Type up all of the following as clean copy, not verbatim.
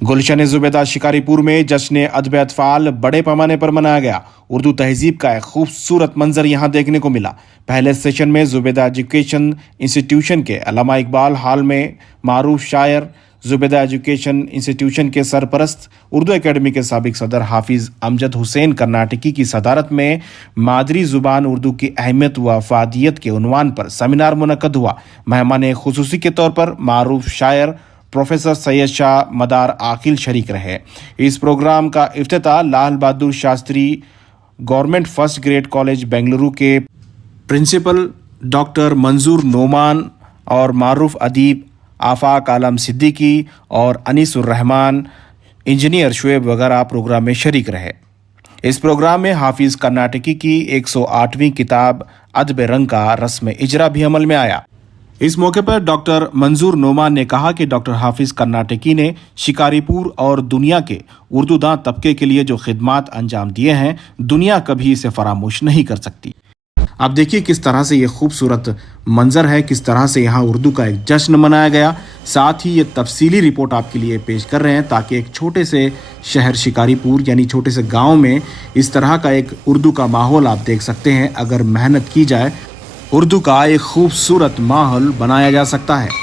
गुलशन ज़ुबैदा शिकारीपुर में जश्न अदब अतफाल बड़े पैमाने पर मनाया गया। उर्दू तहजीब का एक खूबसूरत मंजर यहाँ देखने को मिला। पहले सेशन में ज़ुबैदा एजुकेशन इंस्टीट्यूशन के अल्लामा इकबाल हॉल में मारूफ शायर, ज़ुबैदा एजुकेशन इंस्टीट्यूशन के सरपरस्त, उर्दू एकेडमी के साबिक सदर हाफिज़ अमजद हुसैन कर्नाटकी की सदारत में मादरी ज़ुबान उर्दू की अहमियत व अफादियत के उन्वान पर सेमिनार मुनक्कद हुआ। मेहमान खुसूसी के तौर पर मारूफ शायर प्रोफेसर सैयद शाह मदार आकिल शरीक रहे। इस प्रोग्राम का इफ्तिताह Lal Bahadur Shastri government first grade college Bengaluru के प्रिंसिपल डॉक्टर मंजूर नोमान और मारूफ अदीब आफाक आलम सिद्दीकी और अनीसुर रहमान इंजीनियर शुएब वगैरह प्रोग्राम में शरीक रहे। इस प्रोग्राम में हाफिज कर्नाटकी की 108वीं किताब अदब रंग का रस्म इजरा भी अमल में आया। इस मौके पर डॉक्टर मंजूर नोमान ने कहा कि डॉक्टर हाफिज कर्नाटकी ने शिकारीपुर और दुनिया के उर्दूदां तबके के लिए जो खिदमात अंजाम दिए हैं, दुनिया कभी इसे फरामोश नहीं कर सकती। आप देखिए किस तरह से ये खूबसूरत मंजर है, किस तरह से यहाँ उर्दू का एक जश्न मनाया गया। साथ ही ये तफसीली रिपोर्ट आपके लिए पेश कर रहे हैं ताकि एक छोटे से शहर शिकारीपुर यानी छोटे से गांव में इस तरह का एक उर्दू का माहौल आप देख सकते हैं। अगर मेहनत की जाए उर्दू का एक खूबसूरत माहौल बनाया जा सकता है।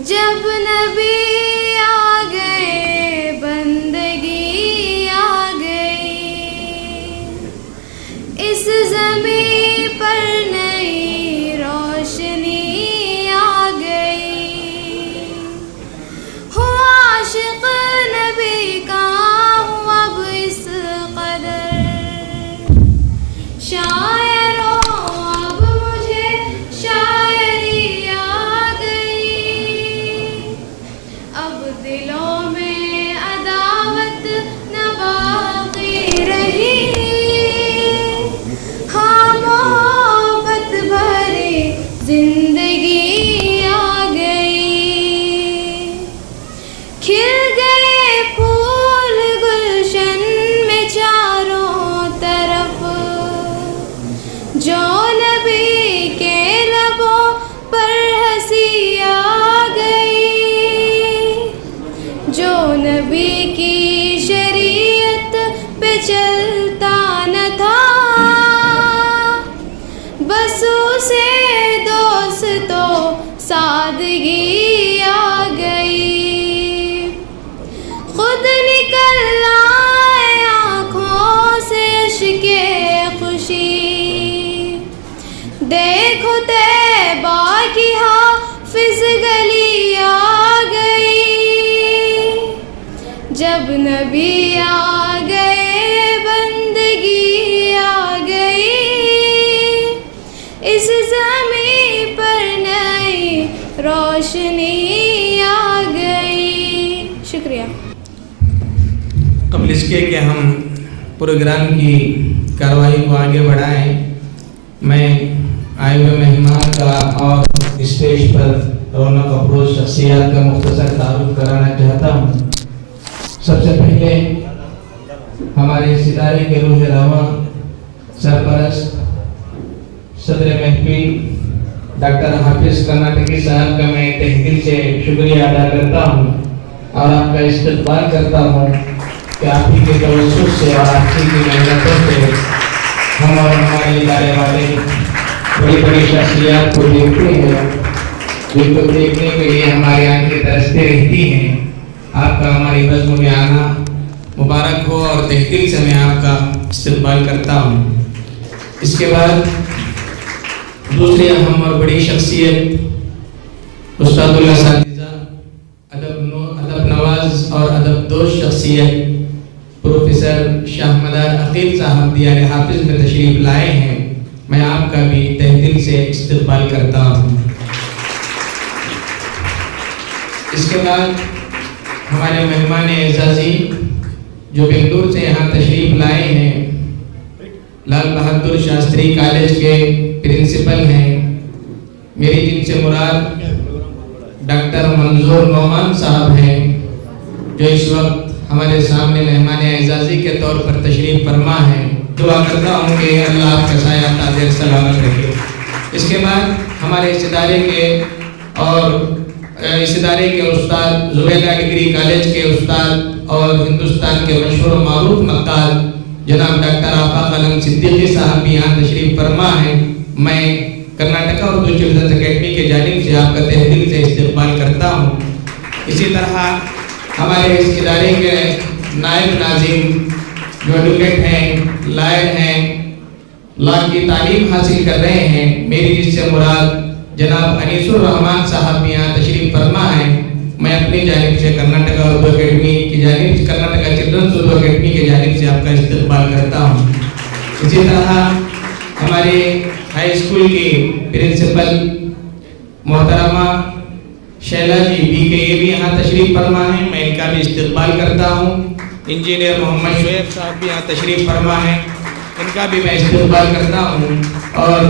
जब नबी आ गए बंदगी आ गई, इस ज़मीं पर नई रोशनी आ गई। हुआ आशिक़ नबी का हूँ अब इस कदर, शायरों अब मुझे शायरी आ गई। अब दिलों में अदावत न बाकी रही, हाँ मोहब्बत भरी जिंदगी आ गई। खिल गए फूल गुलशन में चारों तरफ, जो नबी के लबों पर हंसी आ गई। जो नबी की शरीयत पे चलता न था, बस उसे दोस्तों सादगी आ गई। खुद निकल आए आँखों से इश्क़े खुशी, देखो तैबा की हाफिज गली आ गई। जब नबी आ गए बंदगी आ गई, इस ज़मीं पर नई रोशनी आ गई। शुक्रिया। कबल इसके कि हम प्रोग्राम की कार्रवाई को आगे बढ़ाएं, मैं आए हुए मेहमान का और स्टेज पर रौनक अफरोज शख्सियत का मुख्तसर तारुफ कराना चाहता हूँ। सबसे पहले हमारे इस इदारे के रूह रवा सरपरस्त सदर महफिल डॉक्टर हाफिज कर्नाटकी साहब का मैं तहे दिल से शुक्रिया अदा करता हूँ और आपका इस्तकबाल करता हूँ कि आप ही के तवज्जुह से और आप ही की मेहनतों से हम और हमारे इदारे वाले बड़ी बड़ी शख्सियत को देखते हैं, जिनको देखने के लिए हमारी आंखें तरसती रहती हैं। आपका हमारी बज़्म में आना मुबारक हो और तहे दिल से मैं استقبال کرتا ہوں۔ اس کے بعد دوسری اہم اور بڑی شخصیت استاد الاساتذہ، ادب نواز اور ادب دوست شخصیت پروفیسر شاہ مدار عقیل صاحب دیار حافظ میں تشریف لائے ہیں، میں آپ کا بھی تہ دل سے استقبال کرتا ہوں۔ اس کے بعد ہمارے مہمان اعزازی جو بنگلور سے یہاں تشریف لائے ہیں، لال بہادر شاستری کالج کے پرنسپل ہیں، میری جن سے مراد ڈاکٹر منظور نعمان صاحب ہیں، جو اس وقت ہمارے سامنے مہمان اعزازی کے طور پر تشریف فرما ہیں۔ دعا کرتا ہوں کہ اللہ آپ کا سایہ تاجر سلامت رکھے۔ اس کے بعد ہمارے اس ادارے کے استاد، زبیدہ ڈگری کالج کے استاد اور ہندوستان کے مشہور و معروف نقاد جناب ڈاکٹر آفاق عالم صدیقی صاحب بھی یہاں تشریف فرما ہیں، میں کرناٹکا اردو چلڈرنز اکیڈمی کے جانب سے آپ کا تہ دل سے استقبال کرتا ہوں۔ اسی طرح ہمارے اس ادارے کے نائب ناظم جو ایڈوکیٹ ہیں، لائر ہیں، لا کی تعلیم حاصل کر رہے ہیں، میری جس سے مراد جناب انیس الرحمان صاحب بھی یہاں تشریف فرما ہیں، میں اپنی جانب سے کرناٹکا اردو اکیڈمی کی جانب، کرناٹکا چلڈرنز اردو اکیڈمی کی جانب سے آپ کا استقبال کرتا ہوں۔ اسی طرح ہمارے ہائی اسکول کی پرنسپل محترمہ شیلا جی بی کے یہ بھی یہاں تشریف فرما ہیں، میں ان کا بھی استقبال کرتا ہوں۔ انجینئر محمد شعیب صاحب بھی یہاں تشریف فرما ہیں، ان کا بھی میں استقبال کرتا ہوں۔ اور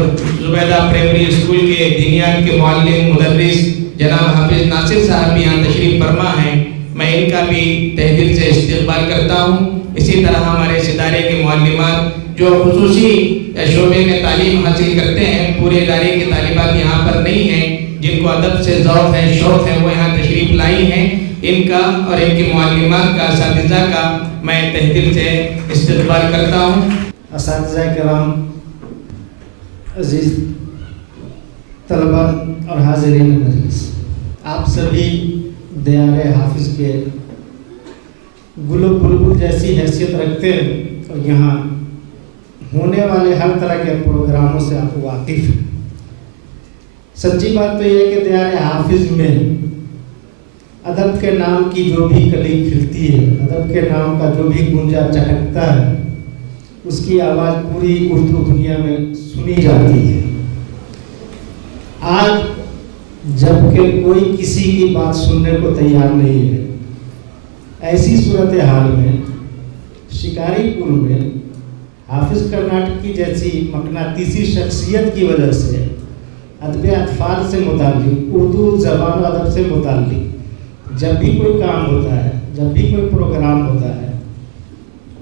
زبیدہ پرائمری اسکول کے دینیات کے معلم مدرس جناب حافظ ناصر صاحب بھی یہاں تشریف فرما ہیں، میں ان کا بھی تہ دل سے استقبال کرتا ہوں۔ اسی طرح ہمارے اس ادارے کے معلمات جو خصوصی شعبے میں تعلیم حاصل کرتے ہیں، پورے ادارے کے طالبات یہاں پر نہیں ہیں، جن کو ادب سے ذوق ہے، شوق ہے، وہ یہاں تشریف لائی ہیں، ان کا اور ان کی معلمات کا، اساتذہ کا میں تہ دل سے استقبال کرتا ہوں۔ اساتذہ کرام، عزیز طلبہ اور حاضرین مجلس، آپ سبھی دیار حافظ کے گل و بلبل جیسی حیثیت رکھتے ہیں اور یہاں ہونے والے ہر طرح کے پروگراموں سے آپ واقف ہیں۔ سچی بات تو یہ ہے کہ دیار حافظ میں ادب کے نام کی جو بھی کلی کھلتی ہے، ادب کے نام کا جو بھی گونجا چٹکتا ہے، اس کی آواز پوری اردو دنیا میں سنی جاتی ہے۔ آج جب کہ کوئی کسی کی بات سننے کو تیار نہیں ہے، ایسی صورتحال میں شکاری پور میں حافظ کرناٹکی جیسی مقناطیسی شخصیت کی وجہ سے ادب اطفال سے متعلق، اردو زبان و ادب سے متعلق جب بھی کوئی کام ہوتا ہے، جب بھی کوئی پروگرام ہوتا ہے،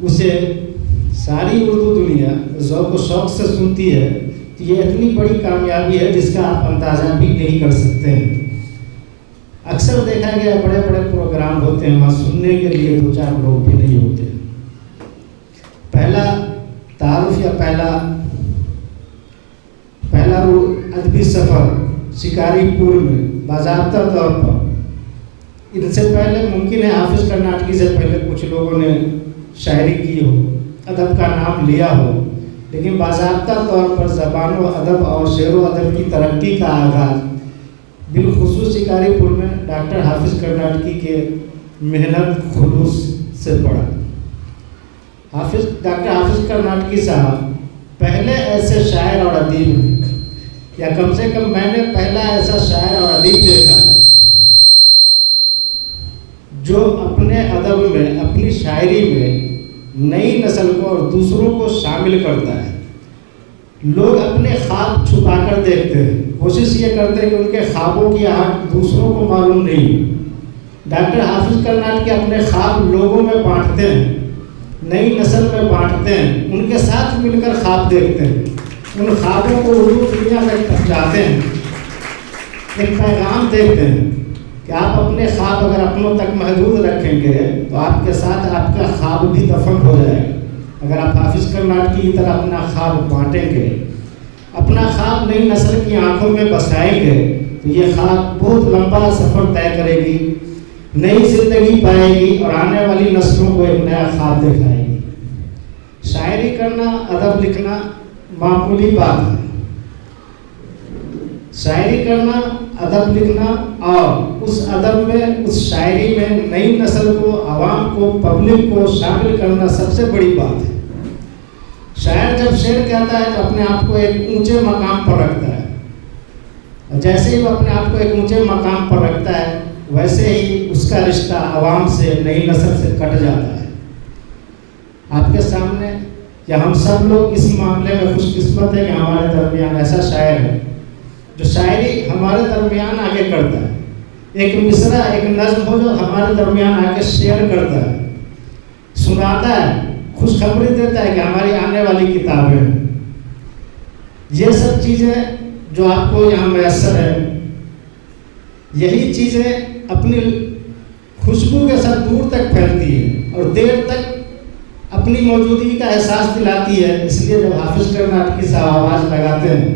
اسے ساری اردو دنیا ذوق و شوق سے سنتی ہے۔ یہ اتنی بڑی کامیابی ہے جس کا آپ اندازہ بھی نہیں کر سکتے ہیں۔ اکثر دیکھا گیا بڑے بڑے پروگرام ہوتے ہیں، وہاں سننے کے لیے دو چار لوگ بھی نہیں ہوتے۔ پہلا تعارف یا پہلا ادبی سفر شکاری پور میں باضابطہ طور پر، ان سے پہلے ممکن ہے حافظ کرناٹکی سے پہلے کچھ لوگوں نے شاعری کی ہو، ادب کا نام لیا ہو، لیکن باضابطہ طور پر زبان و ادب اور شعر و ادب کی ترقی کا آغاز بالخصوص شکاری پور میں ڈاکٹر حافظ کرناٹکی کے محنت خلوص سے پڑا۔ ڈاکٹر حافظ کرناٹکی صاحب پہلے ایسے شاعر اور ادیب ہیں، یا کم سے کم میں نے پہلا ایسا شاعر اور ادیب دیکھا ہے جو اپنے ادب میں، اپنی شاعری میں نئی نسل کو اور دوسروں کو شامل کرتا ہے۔ لوگ اپنے خواب چھپا کر دیکھتے ہیں، کوشش یہ کرتے ہیں کہ ان کے خوابوں کی آہٹ دوسروں کو معلوم نہیں۔ ڈاکٹر حافظ کرناٹکی اپنے خواب لوگوں میں بانٹتے ہیں، نئی نسل میں بانٹتے ہیں، ان کے ساتھ مل کر خواب دیکھتے ہیں، ان خوابوں کو اردو دنیا تک پہنچاتے ہیں، ایک پیغام دیتے ہیں کہ آپ اپنے خواب اگر اپنوں تک محدود رکھیں گے تو آپ کے ساتھ آپ کا خواب بھی دفن ہو جائے گا۔ اگر آپ حافظ کرناٹکی کی طرح اپنا خواب بانٹیں گے، اپنا خواب نئی نسل کی آنکھوں میں بسائیں گے، تو یہ خواب بہت لمبا سفر طے کرے گی، نئی زندگی پائے گی اور آنے والی نسلوں کو ایک نیا خواب دکھائے گی۔ शायरी करना, अदब लिखना मामूली बात है। शायरी करना, अदब लिखना और उस अदब में, उस शायरी में नई नस्ल को, आवाम को, पब्लिक को शामिल करना सबसे बड़ी बात है। शायर जब शेर कहता है तो अपने आप को एक ऊंचे मकाम पर रखता है, और जैसे ही वो अपने आप को एक ऊंचे मकाम पर रखता है वैसे ही उसका रिश्ता आवाम से, नई नस्ल से कट जाता है। आपके सामने या हम सब लोग इस मामले में खुशकिस्मत है कि हमारे दरमियान ऐसा शायर है जो शायरी हमारे दरमियान आगे करता है। एक मिसरा, एक नज़्म हो जो हमारे दरमियान आके शेयर करता है, सुनाता है, खुशखबरी देता है कि हमारी आने वाली किताबें हैं। ये सब चीज़ें जो आपको यहाँ मैसर है, यही चीज़ें अपनी खुशबू के साथ दूर तक फैलती है और देर तक अपनी मौजूदगी का एहसास दिलाती है। इसलिए जब हाफिज़ कर्नाटकी की साहब आवाज़ लगाते हैं,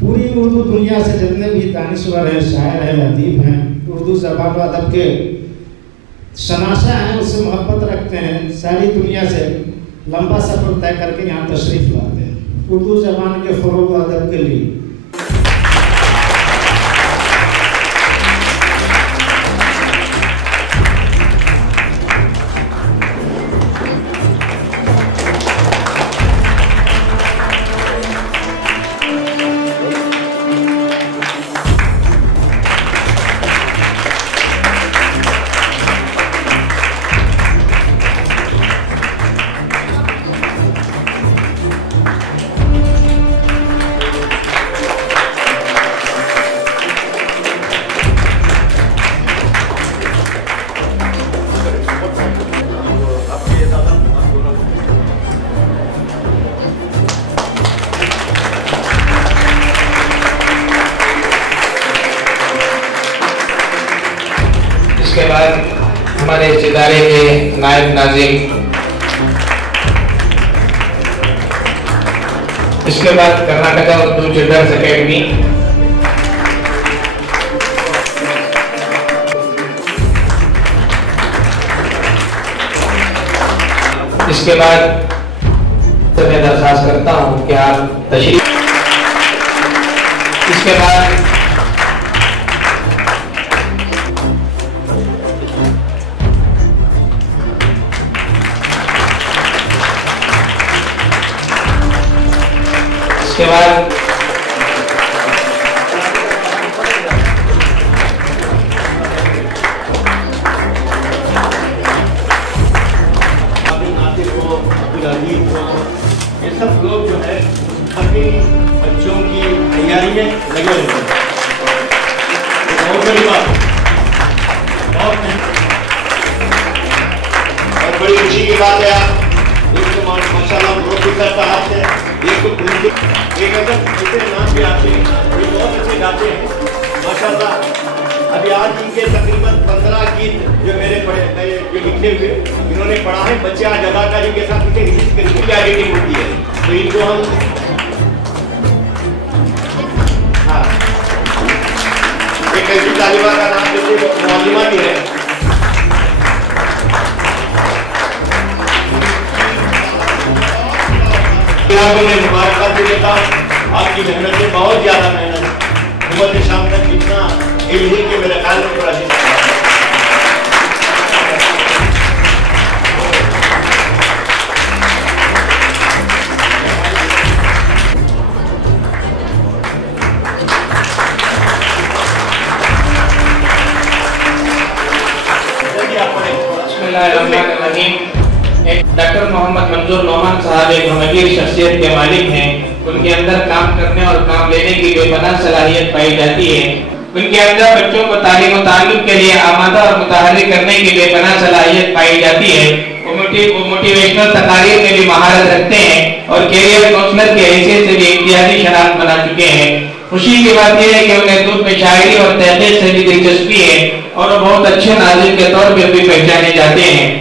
पूरी उर्दू दुनिया से जितने भी दानिश्वर हैं, शायर हैं, अदीब हैं, उर्दू ज़बान व अदब के शनाशा हैं, उससे मोहब्बत रखते हैं, सारी दुनिया से लंबा सफ़र तय करके यहाँ तशरीफ़ लाते हैं उर्दू ज़बान के फ़रोग़ व अदब के लिए। इसके बाद हमारे इस इदारे के नायब नाज़िम, इसके बाद कर्नाटका उर्दू चिल्ड्रंस एकेडमी, इसके बाद मैं दरख्वास्त करता हूँ कि आप तशरीफ, इसके बाद इसके बाद ये सब लोग जो है अपनी बच्चों की तैयारी में लगे हुए हैं। बहुत बड़ी बात, बहुत बड़ी खुशी की बात है। आप एक तो माशाल्लाह बहुत ही करता हाथ है, एक तो एक अगर ऐसे नाम भी आते हैं, ये बहुत अच्छे गाते हैं माशाल्लाह। अभी आज इनके तकरीबन 15 गीत जो मेरे पढ़े, जो लिखे हुए इन्होंने पढ़ा है। बच्चे आज अदाकारी के साथ इनके एडिटिंग होती है, तो इनको हम एक ऐसी तालिबा का नाम जैसे मौलिमा भी है। आपको मैं मुबारकबाद भी देता हूँ, आपकी मेहनत से बहुत ज़्यादा मेहनत, सुबह से शाम तक इतना यही कि मेरे ख्याल में थोड़ा डॉक्टर मोहम्मद मंजूर नोमान साहब एक हमगीर शख्सियत के मालिक हैं। उनके अंदर काम करने और काम लेने की बेपनाह सलाहियत पाई जाती है। उनके अंदर बच्चों को तालीम और ताल्लुम के लिए आमादा और मुताहरिक करने की बेपनाह सलाहियत पाई जाती है। वो मोटिवेशनल तकारीर में भी महारत रखते हैं और कैरियर काउंसलर की हैसियत से भी इम्तियाजी शनाख्त बना चुके हैं। खुशी की बात यह है कि उन्हें दूध में शायरी और तहकीक से भी दिलचस्पी है और वो बहुत अच्छे नाज़िम के तौर पर भी पहचाने जाते हैं।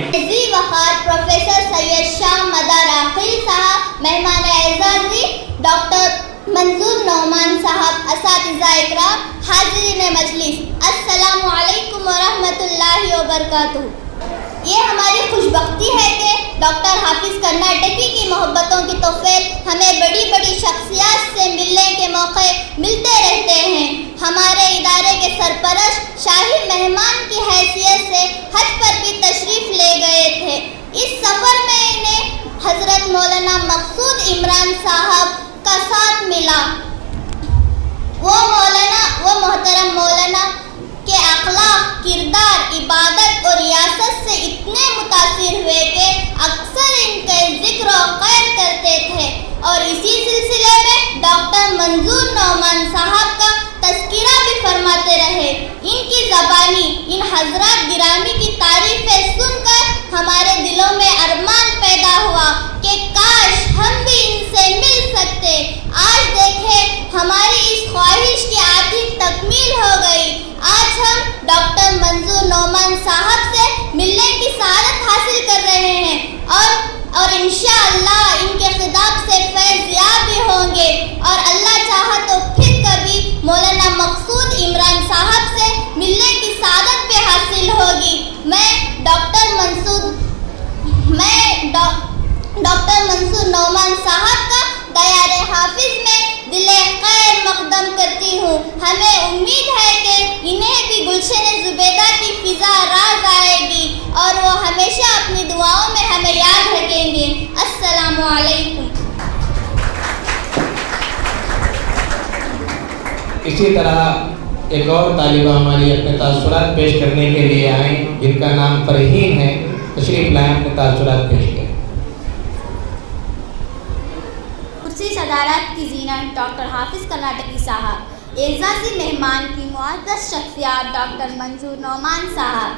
डॉक्टर मंजूर नौमान साहब, असातिज़ा इकराम, हाज़िरीन मजलिस, अस्सलामु अलैकुम व रहमतुल्लाहि व बरकातुहू। ये हमारी खुशबख्ती है कि डॉक्टर हाफिज़ कर्नाटकी की मोहब्बतों की तौफील हमें बड़ी बड़ी शख्सियत से मिलने के मौके मिलते रहते हैं। हमारे इदारे के सरपरस्त शाही मेहमान की हैसियत से हज पर भी तशरीफ़ ले गए थे। इस सफ़र में इन्हें हज़रत मौलाना मकसूद इमरान साहब का साथ मिला। वो मोहतरम मौलाना के अखलाक, किरदार, इबादत और रियासत से इतने मुतासिर हुए कि अक्सर इनके जिक्र और क़ैद करते थे और इसी सिलसिले में डॉक्टर मंजूर नौमान साहब का तज़किरा भी फरमाते रहे। इनकी ज़बानी इन हज़रात गिरामी की तारीफ़ें सुनकर हमारे दिलों में अरमान पैदा हुआ कि काश हम भी इनसे मिल सकते। आज देखें हमारी इस ख्वाहिश की आधी तकमील हो गई। आज हम डॉक्टर मंजूर नौमान साहब से मिलने की सआदत हासिल कर रहे हैं और इंशाअल्लाह इनके खिताब से फैज़याब भी होंगे और अल्लाह चाहा तो फिर कभी मौलाना मकसूद इमरान साहब से मिलने की सआदत भी हासिल होगी। मैं डॉक्टर मंसूर नौमान साहब का दयारे हाफिज में दिले खैर मकदम करती हूँ। हमें उम्मीद है कि इन्हें भी गुलशन ज़ुबैदा की फ़िज़ा राज आएगी और वो हमेशा अपनी दुआओं में हमें याद रखेंगे। अस्सलामु अलैकुम। इसी तरह एक और तालिबा हमारी अपने तासुरात पेश करने के लिए आए, जिनका नाम फरहीन है। तशरीफ लाएं, अपने तासुरात पेश करें। कुर्सी सदारत की ज़ीनत डॉक्टर हाफिज़ कर्नाटकी साहब, एज़ाज़ी मेहमान की मुअज़्ज़ज़ शख्सियत डॉक्टर मंजूर नौमान साहब,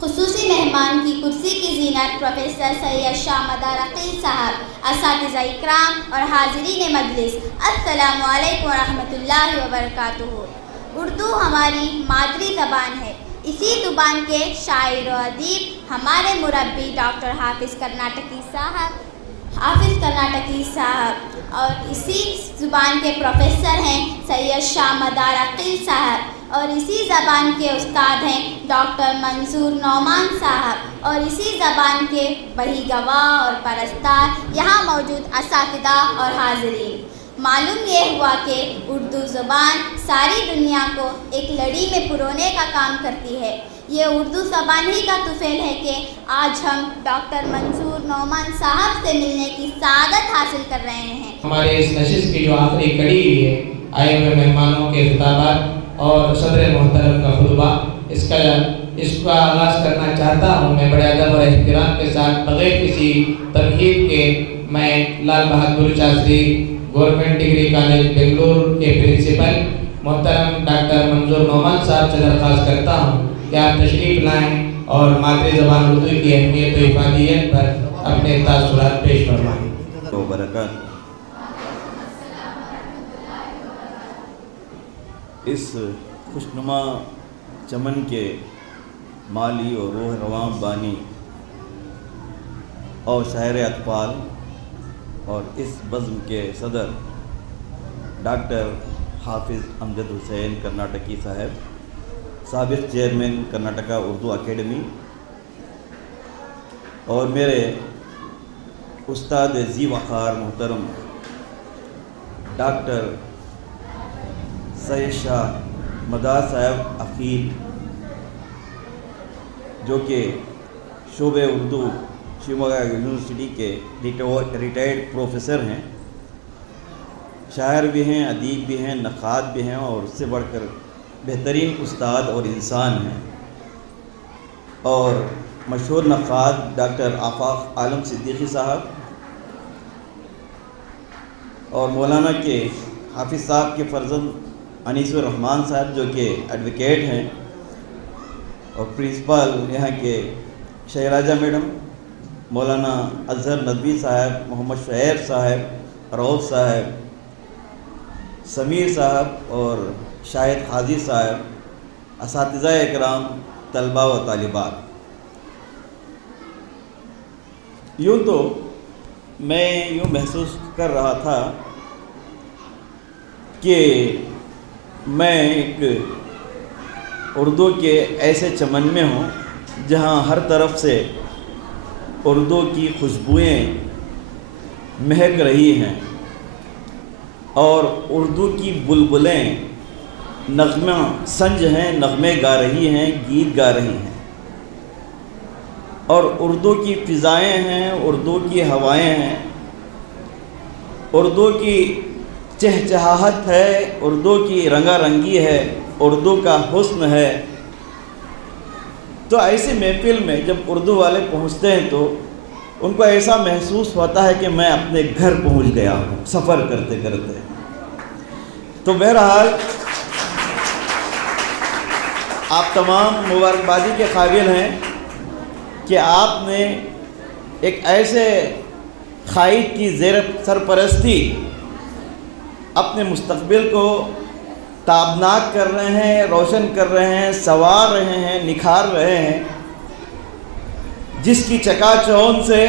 खुसूसी मेहमान की कुर्सी की ज़ीनत प्रोफेसर सैयद शाह मदार अकील साहब, असातिज़ा इकराम और हाज़रीन मजलिस, अस्सलामु अलैकुम व रहमतुल्लाहि व बरकातुहू। उर्दू हमारी मादरी ज़बान है। इसी ज़ुबान के शायर व अदीब हमारे मुरब्बी डॉक्टर हाफिज़ कर्नाटकी साहब और इसी ज़ुबान के प्रोफेसर हैं सैयद शाह मदार अकील साहब और इसी ज़बान के उस्ताद हैं डॉक्टर मंसूर नौमान साहब और इसी ज़बान के वही गवाह और परस्तार यहाँ मौजूद असातिज़ा और हाज़रीन। मालूम ये हुआ कि उर्दू ज़बान सारी दुनिया को एक लड़ी में पुरोने का काम करती है। ये उर्दू ज़बान ही का तुफ़ैल है कि आज हम डॉक्टर मंसूर नौमान साहब से मिलने की सआदत हासिल कर रहे हैं। हमारे इस नशिस्त की जो आखिरी कड़ी है, आए हुए मेहमानों के खिताबात और सदर मोहतरम का खुतबा, इसका आगाज़ करना चाहता हूँ मैं बड़े अदब और एहतराम के साथ, बग़ैर किसी तमहीद के। मैं Lal Bahadur Shastri government degree college Bengaluru के प्रिंसिपल मोहतरम डॉक्टर मंजूर नौमान साहब से दरख्वास्त करता हूँ कि आप तशरीफ़ लाएँ और मादरी ज़बान उर्दू की अहमियत व इफ़ादियत पर अपने तासुरात पेश फरमाएँ। बरकत इस खुशनुमा चमन के माली और रूह रवां बानी और शायर अतफाल और इस बज़्म के सदर डॉक्टर हाफिज़ अमजद हुसैन कर्नाटकी साहब, साबिक़ चेयरमैन कर्नाटका उर्दू अकेडमी, और मेरे उस्ताद ज़ी वक़ार मोहतरम डॉक्टर सैयद शाह मदार साहब अकील, जो कि शोबे उर्दू शिवमोगा यूनिवर्सिटी के रिटायर्ड प्रोफेसर हैं, शायर भी हैं, अदीब भी हैं, नक़ाद भी हैं और उससे बढ़कर बेहतरीन उस्ताद और इंसान हैं। और मशहूर नक़ाद डॉक्टर आफाक आलम सिद्दीकी साहब और मौलाना के हाफिज़ साहब के फ़र्जंद अनीसुर रहमान साहब, जो कि एडवोकेट हैं, और प्रिंसिपल यहाँ के शहराजा मैडम, मौलाना अज़हर नदवी साहब, मोहम्मद शुएब साहब, रऊफ़ साहब, समीर साहब और शाहिद हाजी साहब, असातिज़ा इकराम, तलबा व तालिबात। यूँ तो मैं यूँ महसूस कर रहा था कि मैं एक उर्दू के ऐसे चमन में हूँ जहाँ हर तरफ से اردو کی خوشبوئیں مہک رہی ہیں اور اردو کی بلبلیں نغمہ سنج ہیں، نغمے گا رہی ہیں، گیت گا رہی ہیں، اور اردو کی فضائیں ہیں، اردو کی ہوائیں ہیں، اردو کی چہچہاہٹ ہے، اردو کی رنگا رنگی ہے، اردو کا حسن ہے۔ تو ایسی محفل میں جب اردو والے پہنچتے ہیں تو ان کو ایسا محسوس ہوتا ہے کہ میں اپنے گھر پہنچ گیا ہوں سفر کرتے کرتے۔ تو بہرحال آپ تمام مبارکبادی کے قابل ہیں کہ آپ نے ایک ایسے قائد کی زیر سرپرستی اپنے مستقبل کو تابناک کر رہے ہیں، روشن کر رہے ہیں، سنوار رہے ہیں، نکھار رہے ہیں، جس کی چکا چوند سے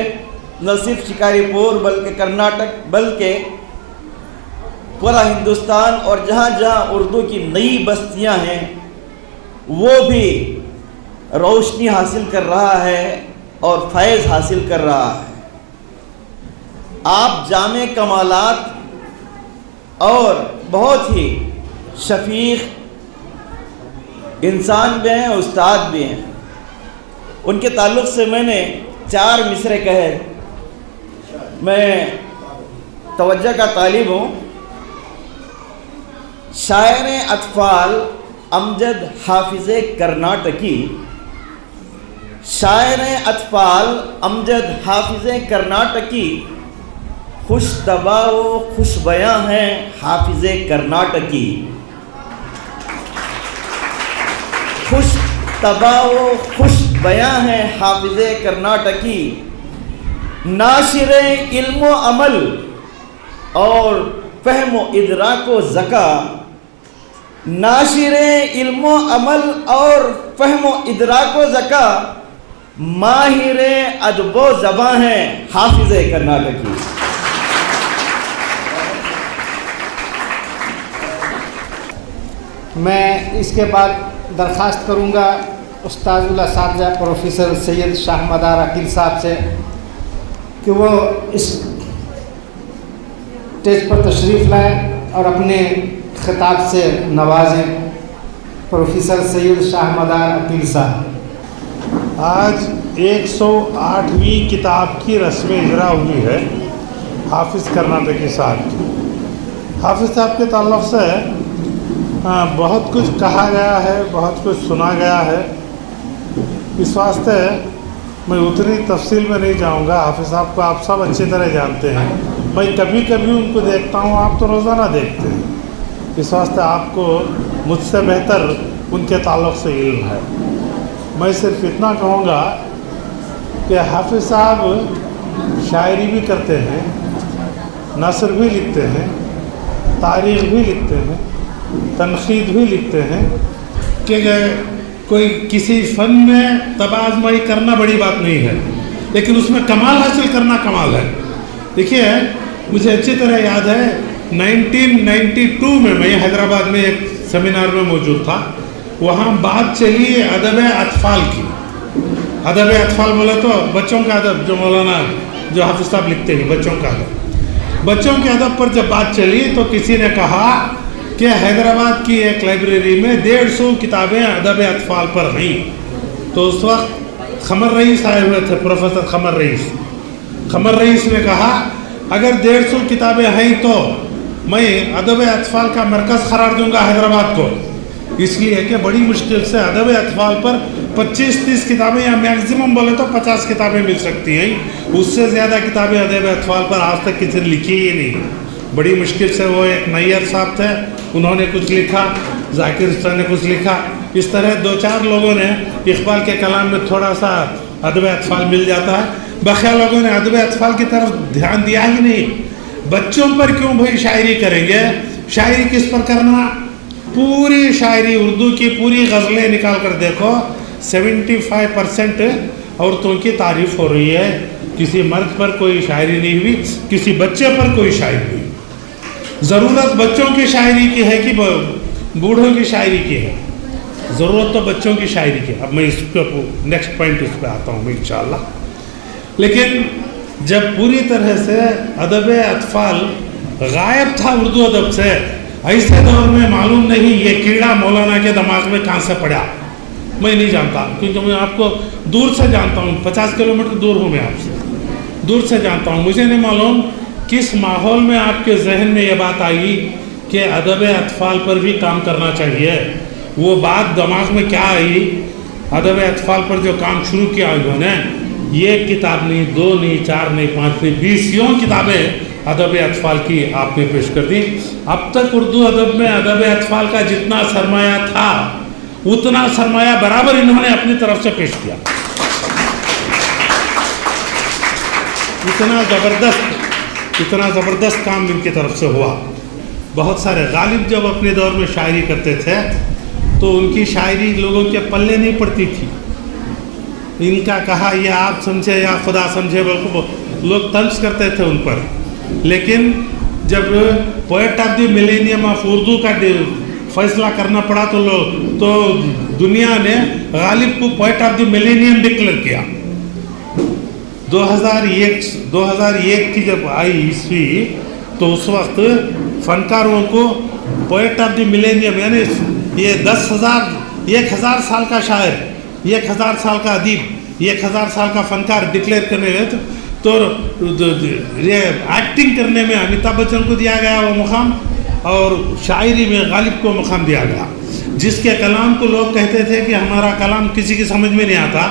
نہ صرف شکاری پور بلکہ کرناٹک بلکہ پورا ہندوستان اور جہاں جہاں اردو کی نئی بستیاں ہیں وہ بھی روشنی حاصل کر رہا ہے اور فیض حاصل کر رہا ہے۔ آپ جامع کمالات اور بہت ہی شفیق انسان بھی ہیں، استاد بھی ہیں۔ ان کے تعلق سے میں نے 4 مصرے کہے۔ میں توجہ کا طالب ہوں۔ شاعر اطفال امجد حافظ کرناٹکی، شاعر اطفال امجد حافظ کرناٹکی، خوش طبع و خوش بیاں ہیں حافظ کرناٹکی، خوش طبع و خوش بیاں ہیں حافظ کرناٹکی، ناشر علم و عمل اور فہم و ادراک و ذکا، ناشر علم و عمل اور فہم و ادراک و ذکا، ماہر ادب و زباں ہیں حافظ کرناٹکی۔ میں اس کے بعد درخواست کروں گا استاد الاساتذہ پروفیسر سید شاہ مدار عقیل صاحب سے کہ وہ اس اسٹیج پر تشریف لائیں اور اپنے خطاب سے نوازیں۔ پروفیسر سید شاہ مدار عقیل صاحب۔ آج 108ویں کتاب کی رسم اجرا ہوئی ہے حافظ کرناٹکی صاحب کی۔ حافظ صاحب کے تعلق سے بہت کچھ کہا گیا ہے، بہت کچھ سنا گیا ہے، اس واسطے میں اتنی تفصیل میں نہیں جاؤں گا۔ حافظ صاحب کو آپ سب اچھی طرح جانتے ہیں، میں کبھی کبھی ان کو دیکھتا ہوں، آپ تو روزانہ دیکھتے ہیں، اس واسطے آپ کو مجھ سے بہتر ان کے تعلق سے علم ہے۔ میں صرف اتنا کہوں گا کہ حافظ صاحب شاعری بھی کرتے ہیں، نثر بھی لکھتے ہیں، تاریخ بھی لکھتے ہیں، تنقید بھی لکھتے ہیں کہ کوئی کسی فن میں طبع آزمائی کرنا بڑی بات نہیں ہے، لیکن اس میں کمال حاصل کرنا کمال ہے۔ دیکھیے مجھے اچھی طرح یاد ہے 1992 میں حیدرآباد میں ایک سیمینار میں موجود تھا، وہاں بات چلی ادب اطفال کی۔ ادب اطفال بولے تو بچوں کا ادب، جو مولانا جو حافظ صاحب لکھتے ہیں بچوں کا ادب، بچوں کے ادب پر جب بات چلی تو کسی نے کہا کہ حیدرآباد کی ایک لائبریری میں 150 کتابیں ادب اطفال پر ہیں۔ تو اس وقت خمر رئیس آئے ہوئے تھے، پروفیسر خمر رئیس نے کہا اگر 150 کتابیں ہیں تو میں ادب اطفال کا مرکز قرار دوں گا حیدرآباد کو، اس لیے کہ بڑی مشکل سے ادب اطفال پر 25-30 کتابیں یا میکزیمم بولے تو 50 کتابیں مل سکتی ہیں، اس سے زیادہ کتابیں ادب اطفال پر آج تک کسی نے لکھی ہی نہیں۔ بڑی مشکل سے وہ ایک نیئر صاحب تھے، انہوں نے کچھ لکھا، ذاکر حسین نے کچھ لکھا، اس طرح 2-4 لوگوں نے اقبال کے کلام میں تھوڑا سا ادب اطفال مل جاتا ہے، بقیہ لوگوں نے ادب اطفال کی طرف دھیان دیا ہی نہیں۔ بچوں پر کیوں بھائی شاعری کریں گے؟ شاعری کس پر کرنا؟ پوری شاعری اردو کی پوری غزلیں نکال کر دیکھو، 75% عورتوں کی تعریف ہو رہی ہے، کسی مرد پر کوئی شاعری نہیں ہوئی، کسی بچے پر کوئی شاعری ہوئی۔ ضرورت بچوں کی شاعری کی ہے کہ بوڑھوں کی شاعری کی ہے؟ ضرورت تو بچوں کی شاعری کی ہے۔ اب میں اس پہ نیکسٹ پوائنٹ اس پہ آتا ہوں انشاءاللہ۔ लेकिन जब पूरी तरह से अदब अतफाल गायब था उर्दू अदब से, ऐसे दौर में मालूम नहीं ये कीड़ा मौलाना के दिमाग में कहाँ से पड़ा, मैं नहीं जानता, क्योंकि मैं आपको दूर से जानता हूँ, 50 किलोमीटर दूर हूँ मैं आपसे, दूर से जानता हूँ। मुझे नहीं मालूम किस माहौल में आपके जहन में ये बात आई कि अदब अतफाल पर भी काम करना चाहिए। वो बात दिमाग में क्या आई, अदब अतफाल पर जो काम शुरू किया उन्होंने, ये किताब नहीं, 2 नहीं, 4 नहीं, 5 नहीं, 20 किताबें अदब अतफाल की आपने पेश कर दी। अब तक उर्दू अदब में अदब अतफाल का जितना सरमाया था उतना सरमाया बराबर इन्होंने अपनी तरफ से पेश किया। इतना ज़बरदस्त काम इनकी तरफ से हुआ। बहुत सारे गालिब जब अपने दौर में शायरी करते थे तो उनकी शायरी लोगों के पल्ले नहीं पड़ती थी। इनका कहा ये आप समझे या खुदा समझे, बल्कि लोग तंज करते थे उन पर। लेकिन जब poet of the millennium of Urdu का फैसला करना पड़ा तो दुनिया ने गालिब को poet of the millennium declare किया। 2001 की जब आई ईस्वी तो उस वक्त फनकारों को पोएट ऑफ द मिलेनियम, यानी ये 10,000 साल का शायर, 1000 साल का अदीब, 1000 साल का फनकार डिक्लेयर करने गए तो ये एक्टिंग करने में अमिताभ बच्चन को दिया गया वो मुकाम, और शायरी में गालिब को मुकाम दिया गया। जिसके कलाम को लोग कहते थे कि हमारा कलाम किसी की समझ में नहीं आता,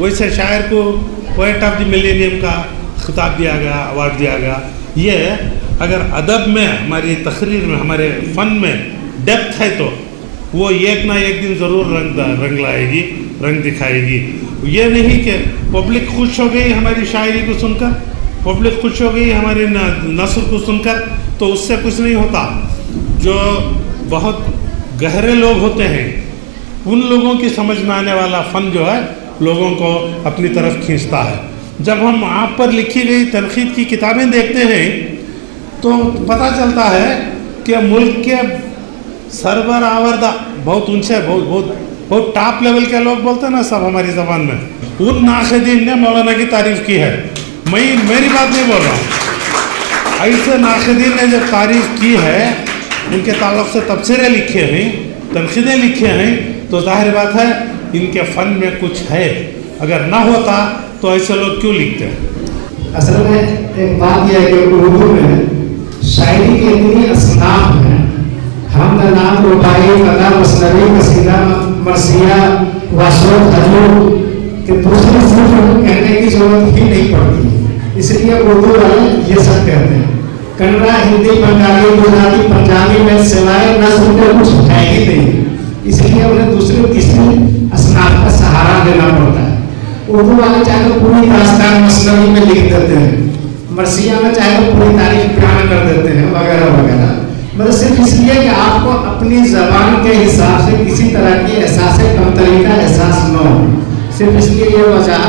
वैसे शायर को पोएट ऑफ द मिलेनियम का खिताब दिया गया, अवार्ड दिया गया। ये अगर अदब में, हमारी तकरीर में, हमारे फ़न में डेप्थ है तो वो एक ना एक दिन ज़रूर रंग लाएगी, रंग दिखाएगी। ये नहीं कि पब्लिक खुश हो गई हमारी शायरी को सुनकर, पब्लिक खुश हो गई हमारी नस्र को सुनकर, तो उससे कुछ नहीं होता। जो बहुत गहरे लोग होते हैं उन लोगों की समझ में आने वाला फ़न जो है लोगों को अपनी तरफ खींचता है। जब हम आप पर लिखी गई तनकीद की किताबें देखते हैं तो पता चलता है कि मुल्क के सरवर आवर्दा बहुत ऊंचे, बहुत टॉप लेवल के लोग बोलते हैं ना सब हमारी ज़बान में, उन नाक़िदीन ने मौलाना की तारीफ़ की है। मेरी बात नहीं बोल रहा हूँ, ऐसे नाक़िदीन ने जब तारीफ़ की है, उनके ताल्लुक़ से तबसरे लिखे हैं, तनक़ीदें लिखे हैं, तो ज़ाहिर बात है इनके फ़न में कुछ है। अगर ना होता तो ऐसे लोग क्यों लिखते हैं? असल में एक बात यह है कि उर्दू में शायरी की इतनी असनाफ हैं, हम नाम रुबाई, कदा, मसनवी, कसीदा, मरसिया, वाशरत, हजूर के दूसरी सिर्फ कहने की जरूरत ही नहीं पड़ती। इसलिए उर्दू वाले ये सब कहते हैं। कन्नड़ा, हिंदी, बंगाली, गुजराती, पंजाबी में सिवाय नस्ल के कुछ है ही नहीं, इसलिए उन्हें दूसरी तीसरी असनाफ का सहारा देना पड़ता है। उर्दू वाले चाहे तो पूरी दास्तान मसनवी में लिख देते हैं, मरसिया में चाहे तो पूरी तारीफ बयान कर देते हैं, वगैरह वगैरह। मतलब सिर्फ इसलिए कि आपको अपनी ज़बान के हिसाब से किसी तरह की एहसास कमतरी का एहसास न हो, सिर्फ इसलिए ये वजह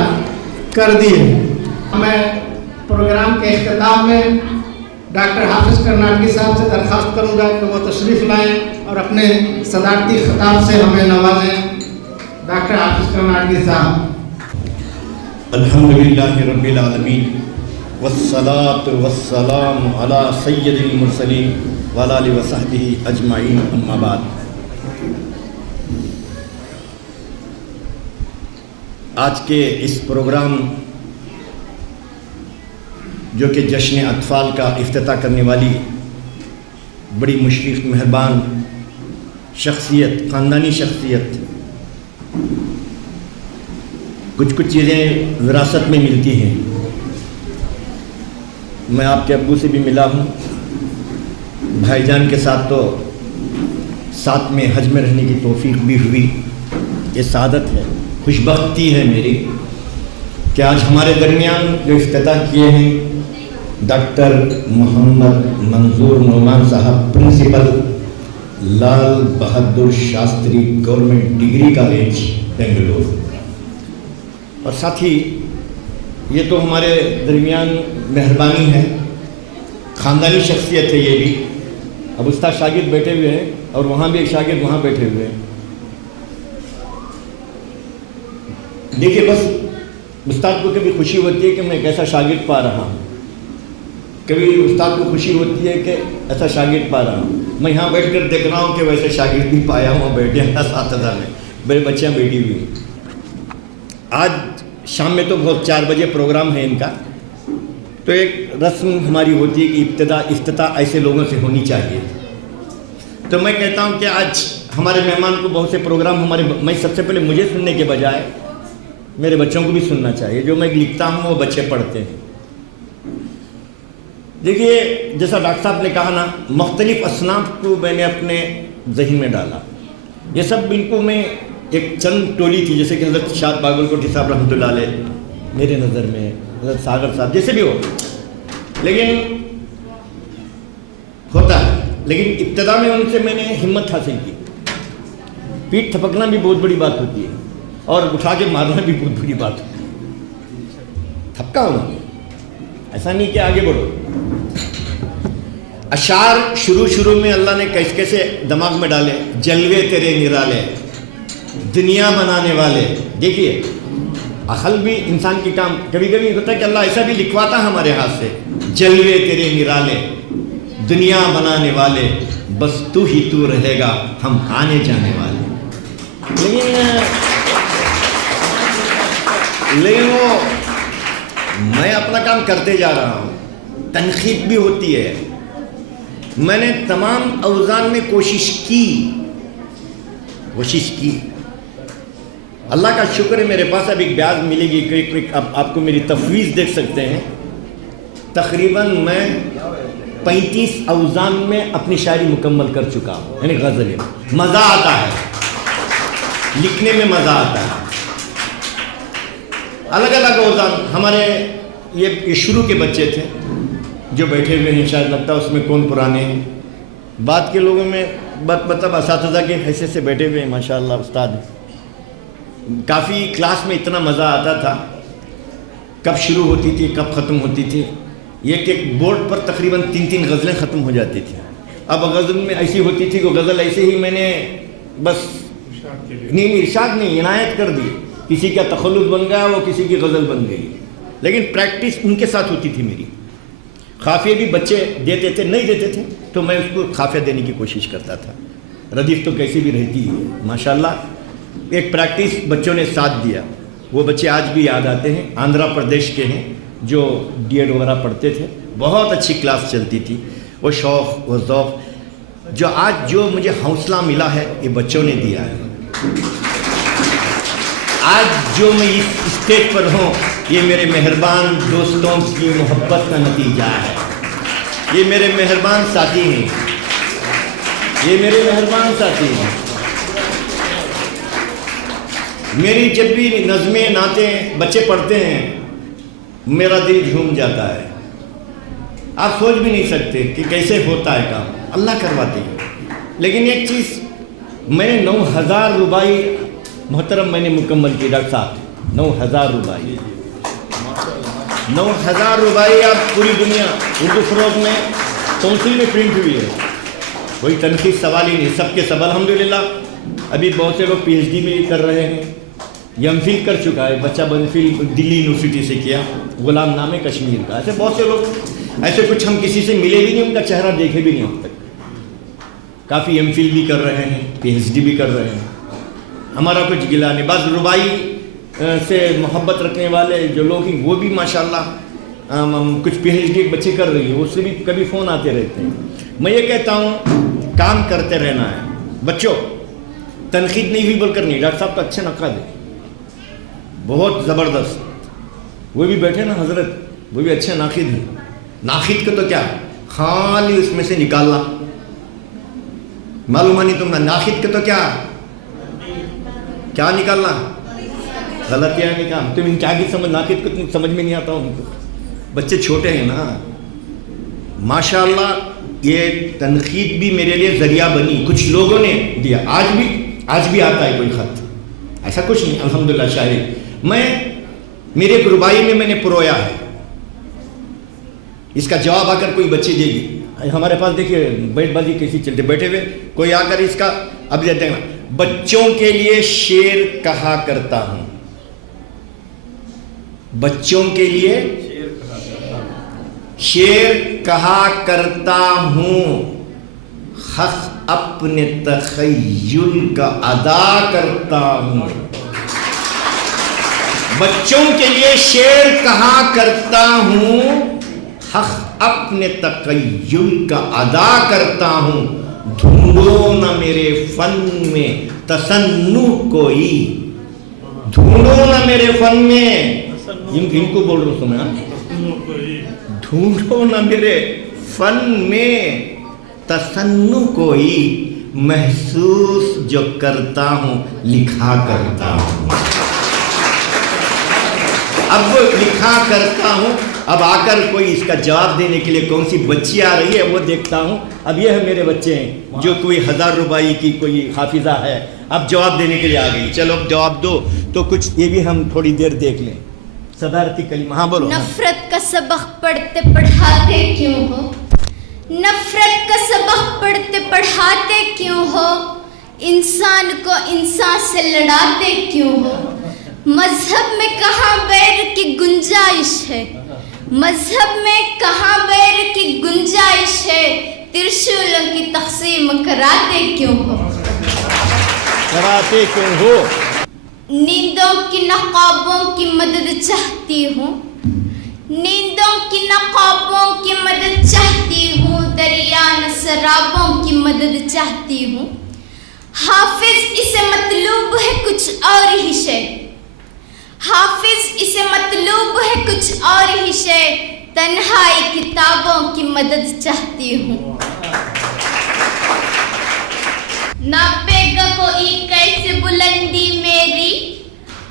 कर दी है। मैं प्रोग्राम के इख्तिताम में डॉक्टर हाफिज़ कर्नाटकी साहब से दरख्वास्त करूँगा कि वो तशरीफ़ लाएँ और अपने सदारती खिताब से हमें नवाजें। डॉक्टर हाफिज़ कर्नाटकी साहब। अल्हम्दुलिल्लाहि रब्बिल आलमीन वस्सलातु वस्सलामु अला सय्यदिल मुरसलीन व अला आलिहि व सहबिहि अजमाइन, अम्मा बाद। आज के इस प्रोग्राम जो कि जश्न अतफाल का इफ्तिताह करने वाली बड़ी मुशर्रिफ मेहरबान शख्सियत, ख़ानदानी शख्सियत, कुछ चीज़ें विरासत में मिलती हैं। मैं आपके अब्बू से भी मिला हूँ, भाईजान के साथ तो साथ में हज में रहने की तौफीक भी हुई। ये सादत है, खुशबख्ती है मेरी कि आज हमारे दरमियान जो इफ्तिताह किए हैं डॉक्टर मोहम्मद मंजूर नोमान साहब, principal Lal Bahadur Shastri government degree college Bengaluru, और साथ ही ये तो हमारे दरमियान मेहरबानी है, ख़ानदानी शख्सियत है ये भी। अब उस्ताद शागिर्द बैठे हुए हैं और वहाँ भी एक शागिर्द वहाँ बैठे हुए हैं। देखिए बस उस्ताद को कभी खुशी होती है कि मैं एक ऐसा शागिर्द पा रहा हूँ, कभी उस्ताद को खुशी होती है कि ऐसा शागिर्द पा रहा हूँ। मैं यहाँ बैठ कर देख रहा हूँ कि वैसे शागिर्द भी पाया हूँ, बैठे हैं 7,000 में, मेरे बच्चियाँ बैठी हुई हैं। आज शाम में तो बहुत 4 बजे प्रोग्राम है इनका, तो एक रस्म हमारी होती है कि इफ्तिताह ऐसे लोगों से होनी चाहिए। तो मैं कहता हूँ कि आज हमारे मेहमान को बहुत से प्रोग्राम मैं सबसे पहले मुझे सुनने के बजाय मेरे बच्चों को भी सुनना चाहिए। जो मैं लिखता हूँ वो बच्चे पढ़ते हैं। देखिए जैसा डॉक्टर साहब ने कहा ना, मुख्तलिफ असनाफ को मैंने अपने जहन में डाला। ये सब इनको मैं एक चंद टोली थी, जैसे कि हज़रत शाद बागलकोटी साहब रहमतुल्लाह अलैह मेरे नज़र में, हज़रत सागर साहब, जैसे भी हो, लेकिन होता है। लेकिन इब्तिदा में उनसे मैंने हिम्मत हासिल की। पीठ थपकना भी बहुत बड़ी बात होती है और उठा के मारना भी बहुत बड़ी बात होती है। थपका उन्होंने, ऐसा नहीं कि आगे बढ़ो। अशार शुरू में अल्लाह ने कैसे कैसे दिमाग में डाले, जलवे तेरे निराले, दुनिया बनाने वाले। देखिए अकल भी इंसान की काम, कभी कभी होता है कि अल्लाह ऐसा भी लिखवाता हमारे हाथ से, जलवे तेरे निराले, दुनिया बनाने वाले, बस तू ही तू रहेगा, हम आने जाने वाले। लेकिन वो मैं अपना काम करते जा रहा हूँ। तनकीद भी होती है। मैंने तमाम अवजान में कोशिश की। अल्लाह का शुक्र है मेरे पास अब एक ब्याज मिलेगी। अब आपको मेरी तफवीज़ देख सकते हैं। तकरीबन मैं 35 अवजान में अपनी शायरी मुकम्मल कर चुका हूँ, यानी गज़लें। मज़ा आता है लिखने में, मज़ा आता है। अलग अलग अवजान हमारे ये शुरू के बच्चे थे जो बैठे हुए हैं, शायद लगता है उसमें कौन पुराने हैं। बाद के लोगों में मतलब असातिज़ा के हैसियत से बैठे हुए हैं माशाअल्लाह उस्ताद। काफ़ी क्लास में इतना मज़ा आता था, कब शुरू होती थी कब ख़त्म होती थी। एक बोर्ड पर तकरीबन 3 गज़लें ख़त्म हो जाती थी। अब गज़ल में ऐसी होती थी कि गज़ल ऐसे ही मैंने बस नहीं इरशाद नहीं, इनायत कर दी। किसी का तखल्लुस बन गया, वो किसी की गज़ल बन गई। लेकिन प्रैक्टिस उनके साथ होती थी मेरी। खाफिया भी बच्चे देते थे, नहीं देते थे तो मैं उसको खाफिया देने की कोशिश करता था। रदीफ तो कैसी भी रहती है माशाल्लाह। एक प्रैक्टिस बच्चों ने साथ दिया। वो बच्चे आज भी याद आते हैं, आंध्र प्रदेश के हैं, जो D.Ed वगैरह पढ़ते थे। बहुत अच्छी क्लास चलती थी। वो शौक़ वो ज़ौक़ जो आज जो मुझे हौसला मिला है ये बच्चों ने दिया है। आज जो मैं इस स्टेज पर हूँ ये मेरे मेहरबान दोस्तों की मोहब्बत का नतीजा है। ये मेरे मेहरबान साथी हैं, ये मेरे मेहरबान साथी हैं। मेरी जब भी नज़में नाते बच्चे पढ़ते हैं मेरा दिल झूम जाता है। आप सोच भी नहीं सकते कि कैसे होता है काम, अल्लाह करवाते हैं। लेकिन एक चीज़ मैंने 9,000 रुपये मोहतरम मैंने मुकम्मल की डॉक्टर साहब। 9,000 रुपये 9,000 रुपये आप पूरी दुनिया उर्दू फ़रोग़ में काउंसिल में प्रिंट हुई है। कोई तनकीद सवाल ही नहीं, सबके सब अल्हम्दुलिल्लाह। अभी बहुत से लोग PhD भी कर रहे हैं, MPhil कर चुका है बच्चा। MPhil दिल्ली यूनिवर्सिटी से किया, गुलाम नाम है कश्मीर का। ऐसे बहुत से लोग, ऐसे कुछ हम किसी से मिले भी नहीं, उनका चेहरा देखे भी नहीं अब तक। काफ़ी MPhil भी कर रहे हैं, PhD भी कर रहे हैं। हमारा कुछ गिला नहीं। बस रुबाई से मोहब्बत रखने वाले जो लोग हैं वो भी माशाल्लाह कुछ PhD बच्चे कर रही है, उससे भी कभी फ़ोन आते रहते हैं। मैं ये कहता हूँ काम करते रहना है। बच्चों तनकीद नहीं भी बोलकर नहीं, डॉक्टर साहब तो अच्छे नक़द है, बहुत ज़बरदस्त। वो भी बैठे ना हज़रत, वो भी अच्छे नाखिद हैं। नाखिद को तो क्या खाली उसमें से निकालना, मालूम नहीं तुमने। नाखिद के तो क्या निकालना, गलतियाँ निकाल। तुम इनकी आगे समझ, नाखिद को तुम समझ में नहीं आता उनको, बच्चे छोटे हैं ना। माशाअल्लाह ये तनकीद भी मेरे लिए ज़रिया बनी, कुछ लोगों ने दिया। आज भी आता है कोई ख़त, ऐसा कुछ नहीं अल्हम्दुलिल्लाह। शायरी मेरे एक रुबाई में मैंने पुरोया है, इसका जवाब आकर कोई बच्चे देगी। हमारे पास देखिए बैठबाजी कैसी चलती, बैठे हुए कोई आकर इसका अब देखना। बच्चों के लिए शेर कहा करता हूँ, बच्चों के लिए शेर कहा करता हूं, हक अपने तखय्युल का अदा करता हूं। बच्चों के लिए शेर कहा करता हूं, हक अपने तखय्युल का अदा करता हूं। ढूंढो न मेरे फन में तसन्नु कोई, ढूंढो न मेरे फन में, इनको बोल रहा हूं सुना, ढूंढो न मेरे फन में तसन्नु कोई, महसूस जो करता हूं लिखा करता हूं। अब वो लिखा करता हूं, अब आकर कोई इसका जवाब देने के लिए कौन सी बच्ची आ रही है वो देखता हूं। अब ये है मेरे बच्चे हैं, जो कोई 1000 रुपए की कोई हाफिजा है, अब जवाब देने के लिए आ गई। चलो अब जवाब दो, तो कुछ ये भी हम थोड़ी देर देख लें। सदारती कलीमा, हाँ बोलो। नफरत का सबक पढ़ते पढ़ाते क्यों हो, नफरत का सबक पढ़ते पढ़ाते क्यों हो, इंसान को इंसान से लड़ाते क्यों हो। मजहब में कहाँ बैर की गुंजाइश है, मजहब में कहाँ बैर की गुंजाइश है, त्रिशूलों की तकसीम कराते क्यों हो, कराते क्यों हो। नींदों की नकाबों की मदद चाहती हूँ, नींदों की नकाबों की मदद चाहती हूँ, दरिया न शराबों की मदद चाहती हूँ। हाफिज इसे मतलूब है कुछ और ही शे, हाफिज इसे मतलूब है कुछ और ही शे, तन्हाई किताबों की मदद चाहती हूँ। नापेगा कोई कैसे बुलंदी मेरी,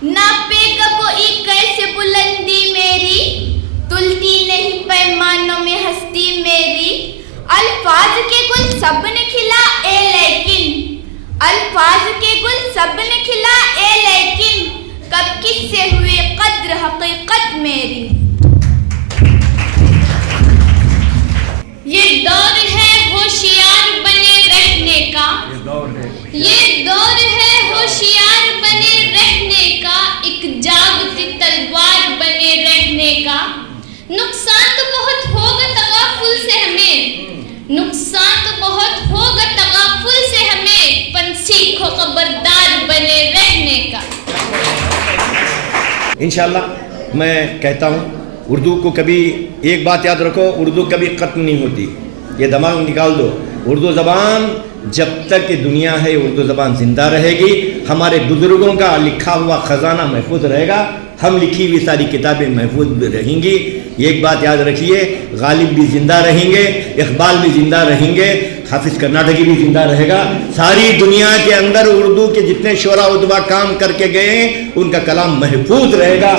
नापेगा कोई कैसे बुलंदी मेरी, तुलती नहीं पैमानों में हस्ती मेरी। अल्फाज के गुल सब ने खिला ए लेकिन, अल्फाज के गुल सब ने खिला ए लेकिन, कब किससे हुए कद्र हकीकत मेरी। ये दौर है होशियार बने रहने का, ये दौर है होशियार बने रहने का, एक जागती तलवार बने रहने का। नुकसान तो बहुत होगा तगाफुल से हमें, नुकसान तो बहुत होगा तगाफुल से हमें, पर सीखो खबरदार बने रहने का। इंशाल्लाह मैं कहता हूँ, उर्दू को कभी एक बात याद रखो, उर्दू कभी ख़त्म नहीं होती, ये दिमाग निकाल दो। उर्दू ज़बान जब तक ये दुनिया है, उर्दू ज़बान ज़िंदा रहेगी। हमारे बुज़ुर्गों का लिखा हुआ ख़जाना महफूज रहेगा, हम लिखी हुई सारी किताबें महफूज रहेंगी। एक बात याद रखिए, गालिब भी ज़िंदा रहेंगे, इकबाल भी ज़िंदा रहेंगे, हाफिज़ कर्नाटकी भी ज़िंदा रहेगा। सारी दुनिया के अंदर उर्दू के जितने शोरा उदबा काम करके गए हैं, उनका कलाम महफूज रहेगा।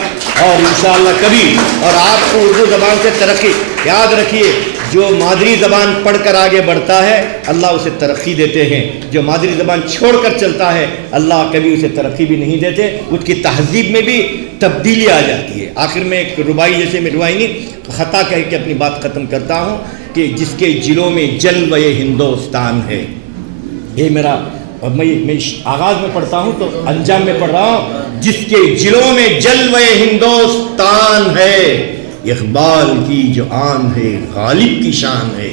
और इंशाअल्लाह कभी, और आपको उर्दू ज़बान से तरक्की, याद रखिए, जो मादरी ज़बान पढ़कर आगे बढ़ता है अल्लाह उसे तरक्की देते हैं, जो मादरी ज़बान छोड़कर चलता है अल्लाह कभी उसे तरक्की भी नहीं देते, उसकी तहज़ीब में भी तब्दीली आ जाती है। आखिर में एक रुबाई जैसे मैं रुबाई नहीं, ख़ता कह के अपनी बात ख़त्म करता हूँ कि जिसके जिलों में जलवे हिंदुस्तान है, ये मेरा, अब मैं आगाज़ में पढ़ता हूँ तो अंजाम में पढ़ रहा हूँ, जिसके जिलों में जलवे हिंदुस्तान है, इकबाल की जो आन है गालिब की शान है,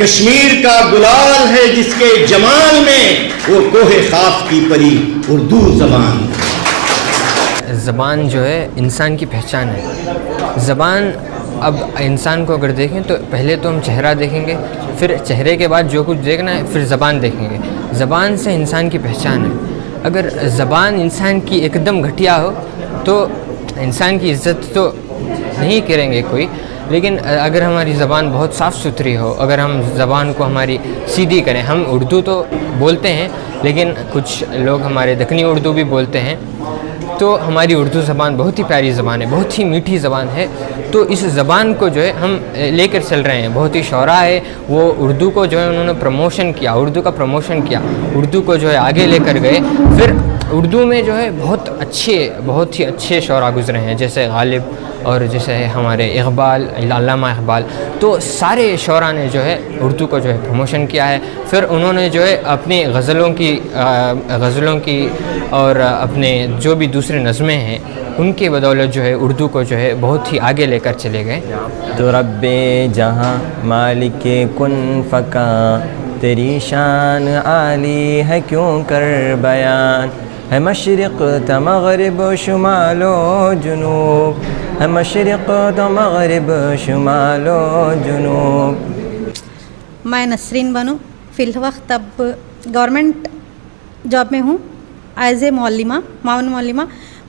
कश्मीर का गुलाल है जिसके जमाल में, वो कोहे खाफ की परी उर्दू ज़बान। ज़बान जो है इंसान की पहचान है। ज़बान, अब इंसान को अगर देखें तो पहले तो हम चेहरा देखेंगे, फिर चेहरे के बाद जो कुछ देखना है फिर ज़बान देखेंगे। ज़बान से इंसान की पहचान है। अगर ज़बान इंसान की एकदम घटिया हो तो इंसान की इज़्ज़त तो नहीं करेंगे कोई, लेकिन अगर हमारी ज़बान बहुत साफ़ सुथरी हो, अगर हम ज़बान को हमारी सीधी करें, हम उर्दू तो बोलते हैं लेकिन कुछ लोग हमारे दक्कनी उर्दू भी बोलते हैं, तो हमारी उर्दू ज़बान बहुत ही प्यारी ज़बान है, बहुत ही मीठी ज़बान है। तो इस ज़बान को जो है हम लेकर चल रहे हैं। बहुत ही शौरा है वो उर्दू को जो है उन्होंने प्रमोशन किया, उर्दू का प्रमोशन किया, उर्दू को जो है आगे लेकर गए। फिर اردو میں جو ہے بہت ہی اچھے شعراء گزرے ہیں، جیسے غالب اور جیسے ہمارے اقبال، علامہ اقبال. تو سارے شعراء نے جو ہے اردو کو جو ہے پروموشن کیا ہے. پھر انہوں نے جو ہے اپنی غزلوں کی اور اپنے جو بھی دوسرے نظمیں ہیں ان کی بدولت جو ہے اردو کو جو ہے بہت ہی آگے لے کر چلے گئے. تو رب جہاں مالک کن فکا، تیری شان عالی ہے کیوں کر بیان، ہے مشرق تا مغرب شمال و جنوب، ہے مشرق تا مغرب شمال و جنوب. میں نسرین بنو فی الوقت اب گورنمنٹ جاب میں ہوں ایز اے معلمہ، معاون معلمہ.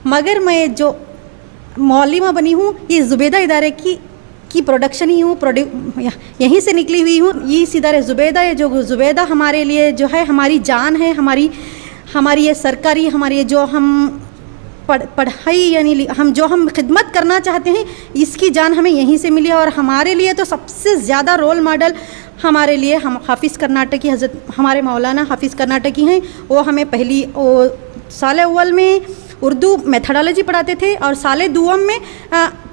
مگر میں جو معلمہ بنی ہوں یہ زبیدہ ادارے کی پروڈکشن ہی ہوں، یہیں سے نکلی ہوئی ہوں. یہ اس ادارے زبیدہ ہے، جو زبیدہ ہمارے لیے جو ہے ہماری جان ہے، ہماری یہ سرکاری، ہماری جو ہم پڑھائی یعنی ہم خدمت کرنا چاہتے ہیں اس کی جان ہمیں یہیں سے ملی. اور ہمارے لیے تو سب سے زیادہ رول ماڈل ہمارے لیے ہم حافظ کرناٹکی، حضرت ہمارے مولانا حافظ کرناٹکی ہیں. وہ ہمیں سال اول میں اردو میتھڈالوجی پڑھاتے تھے اور سال دوم میں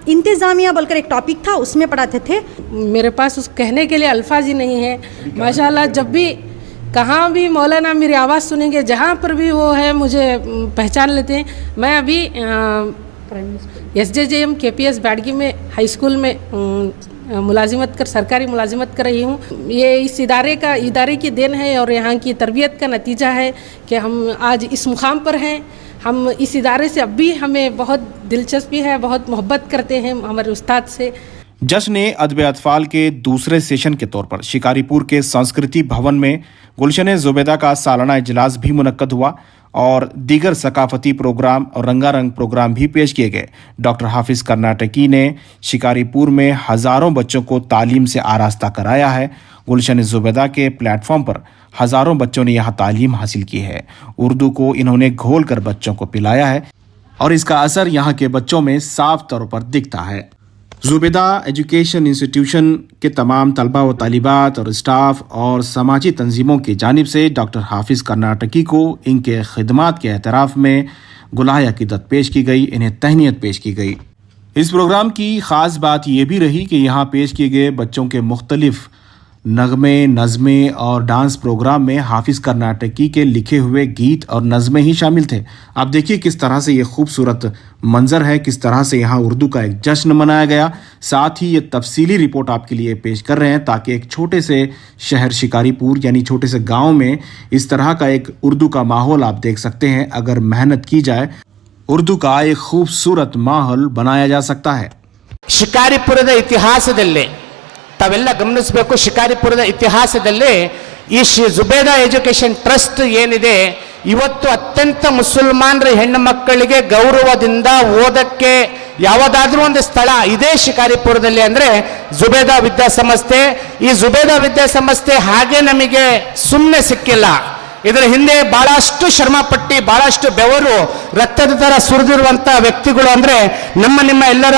انتظامیہ بول کر ایک ٹاپک تھا اس میں پڑھاتے تھے. میرے پاس اس کہنے کے لیے الفاظ ہی نہیں ہے. ماشاءاللہ جب بھی کہاں بھی مولانا میری آواز سنیں گے، جہاں پر بھی وہ ہے مجھے پہچان لیتے ہیں. میں ابھی SJJM KPS بیڈگی میں ہائی اسکول میں سرکاری ملازمت کر رہی ہوں. یہ اس ادارے کی دین ہے اور یہاں کی تربیت کا نتیجہ ہے کہ ہم آج اس مقام پر ہیں. ہم اس ادارے سے اب بھی ہمیں بہت دلچسپی ہے، بہت محبت کرتے ہیں ہمارے استاد سے. جشن ادب اطفال کے دوسرے سیشن کے طور پر شکاری پور کے سنسکرتی بھون میں گلشن زبیدہ کا سالانہ اجلاس بھی منعقد ہوا اور دیگر ثقافتی پروگرام اور رنگا رنگ پروگرام بھی پیش کیے گئے. ڈاکٹر حافظ کرناٹکی نے شکاری پور میں ہزاروں بچوں کو تعلیم سے آراستہ کرایا ہے. گلشن زبیدہ کے پلیٹ فارم پر ہزاروں بچوں نے یہاں تعلیم حاصل کی ہے. اردو کو انہوں نے گھول کر بچوں کو پلایا ہے اور اس کا اثر یہاں کے بچوں میں صاف طور پر دکھتا ہے. زبیدہ ایجوکیشن انسٹیٹیوشن کے تمام طلباء و طالبات اور اسٹاف اور سماجی تنظیموں کی جانب سے ڈاکٹر حافظ کرناٹکی کو ان کے خدمات کے اعتراف میں گلہائے عقیدت پیش کی گئی، انہیں تہنیت پیش کی گئی. اس پروگرام کی خاص بات یہ بھی رہی کہ یہاں پیش کیے گئے بچوں کے مختلف نغمے، نظمیں اور ڈانس پروگرام میں حافظ کرناٹکی کے لکھے ہوئے گیت اور نظمیں ہی شامل تھے. آپ دیکھیے کس طرح سے یہ خوبصورت منظر ہے، کس طرح سے یہاں اردو کا ایک جشن منایا گیا. ساتھ ہی یہ تفصیلی رپورٹ آپ کے لیے پیش کر رہے ہیں تاکہ ایک چھوٹے سے شہر شکاری پور یعنی چھوٹے سے گاؤں میں اس طرح کا ایک اردو کا ماحول آپ دیکھ سکتے ہیں. اگر محنت کی جائے اردو کا ایک خوبصورت ماحول بنایا جا سکتا ہے. ಶಿಕಾರಿಪುರದ ಇತಿಹಾಸದಲ್ಲೇ ತಾವೆಲ್ಲ ಗಮನಿಸಬೇಕು. ಶಿಕಾರಿಪುರದ ಇತಿಹಾಸದಲ್ಲೇ ಈ ಜುಬೇದಾ ಎಜುಕೇಶನ್ ಟ್ರಸ್ಟ್ ಏನಿದೆ ಇವತ್ತು ಅತ್ಯಂತ ಮುಸಲ್ಮಾನರ ಹೆಣ್ಣು ಮಕ್ಕಳಿಗೆ ಗೌರವದಿಂದ ಓದಕ್ಕೆ ಯಾವುದಾದ್ರೂ ಒಂದು ಸ್ಥಳ ಇದೇ ಶಿಕಾರಿಪುರದಲ್ಲಿ ಅಂದ್ರೆ ಜುಬೇದಾ ವಿದ್ಯಾಸಂಸ್ಥೆ. ಈ ಜುಬೇದಾ ವಿದ್ಯಾಸಂಸ್ಥೆ ಹಾಗೆ ನಮಗೆ ಸುಮ್ಮನೆ ಸಿಕ್ಕಿಲ್ಲ. ಇದರ ಹಿಂದೆ ಬಹಳಷ್ಟು ಶ್ರಮ ಪಟ್ಟಿ ಬಹಳಷ್ಟು ಬೆವರು ರಕ್ತದ ತರ ಸುರಿದಿರುವಂತ ವ್ಯಕ್ತಿಗಳು ಅಂದ್ರೆ ನಿಮ್ಮ ಎಲ್ಲರ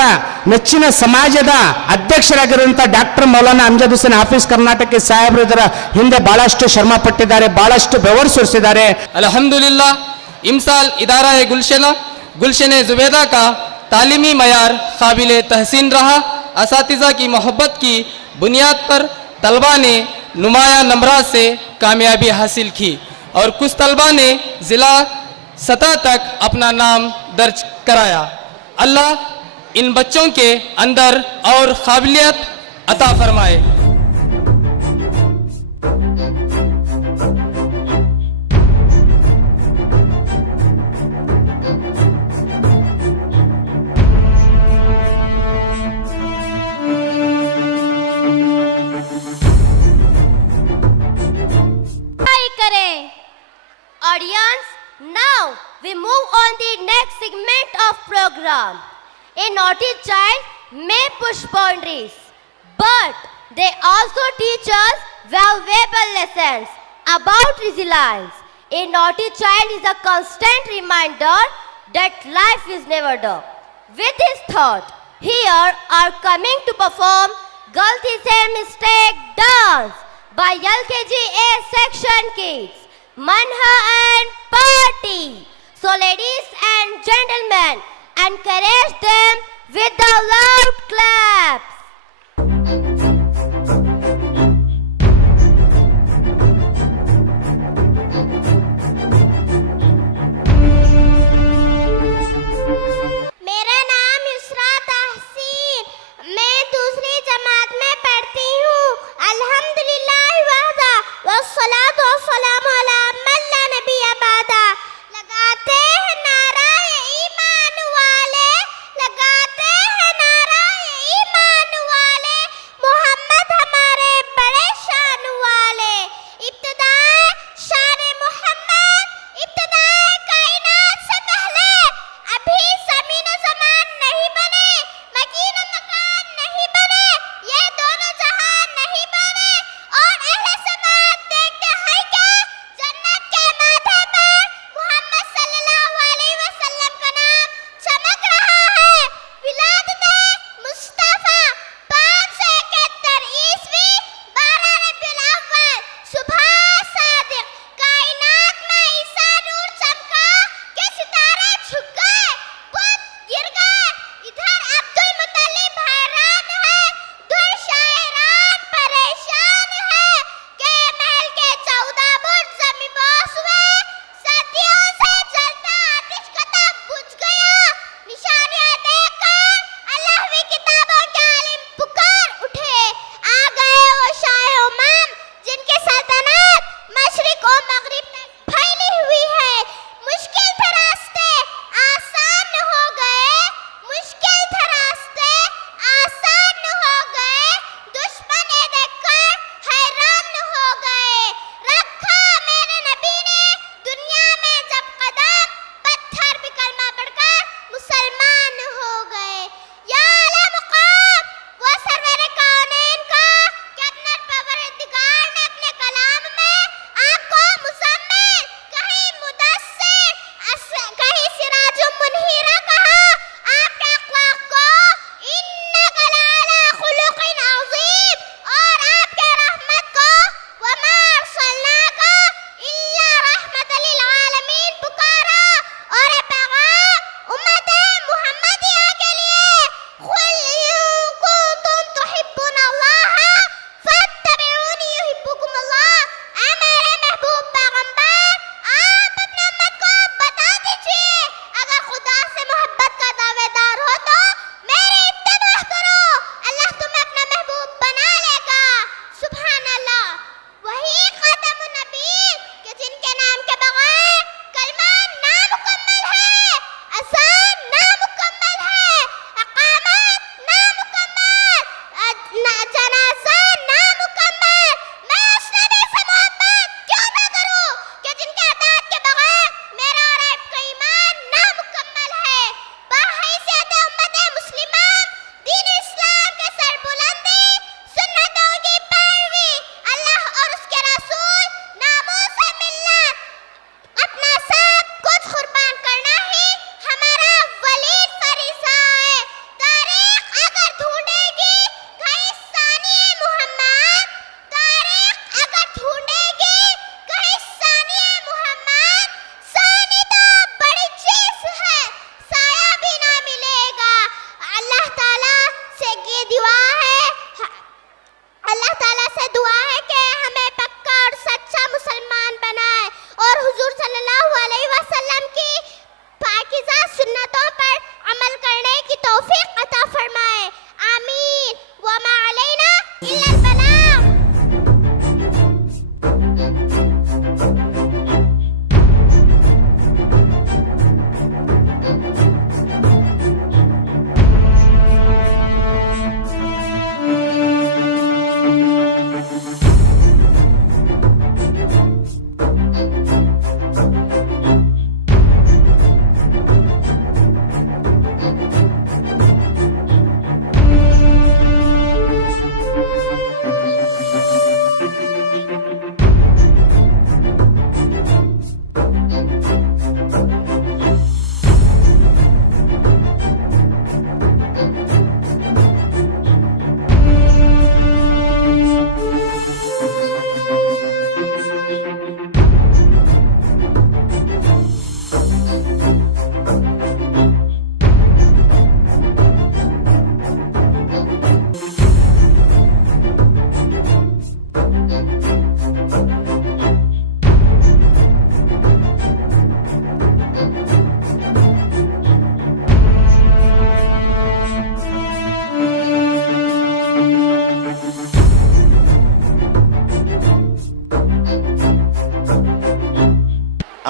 ನೆಚ್ಚಿನ ಸಮಾಜದ ಅಧ್ಯಕ್ಷರಾಗಿರುವಂತ ಡಾಕ್ಟರ್ ಮೌಲಾನಾ ಅಮ್ಜದ್ ಹುಸೇನ್ ಹಾಫಿಜ್ ಕರ್ನಾಟಕ ಸಾಹೇಬರು ಇದರ ಹಿಂದೆ ಬಹಳಷ್ಟು ಶ್ರಮ ಪಟ್ಟಿದ್ದಾರೆ, ಬಹಳಷ್ಟು ಬೆವರು ಸುರಿಸಿದ್ದಾರೆ. अल्हम्दुलिल्लाह इमसाल इदारा है गुलशन जुबैदा का तालीमी मयार काबिल तहसीन रहा. असातिज़ा की मोहब्बत की बुनियाद पर तलबा ने नुमाया नंबरात से कामयाबी हासिल की और कुछ तलबा ने ज़िला सतह तक अपना नाम दर्ज कराया. अल्लाह इन बच्चों के अंदर और काबिलियत अता फरमाए. Audience, now we move on the next segment of program. A naughty child may push boundaries, but they also teach us valuable lessons about resilience. A naughty child is a constant reminder that life is never done. With this thought, here are coming to perform Galti Se Mistake dance by LKG A section kids, Manha and Party. So ladies and gentlemen, encourage them with the loud claps. मेरा नाम युसरा तहसीन, मैं दूसरी जमात में पढ़ती हूँ। अल्हम्दुलिल्लाह वहदा वस्सलातु वस्सलामु अला मन ला नबिय्य बादा। लगाते हैं नारा ये ईमान वाले, लगाते हैं नारा ये ईमान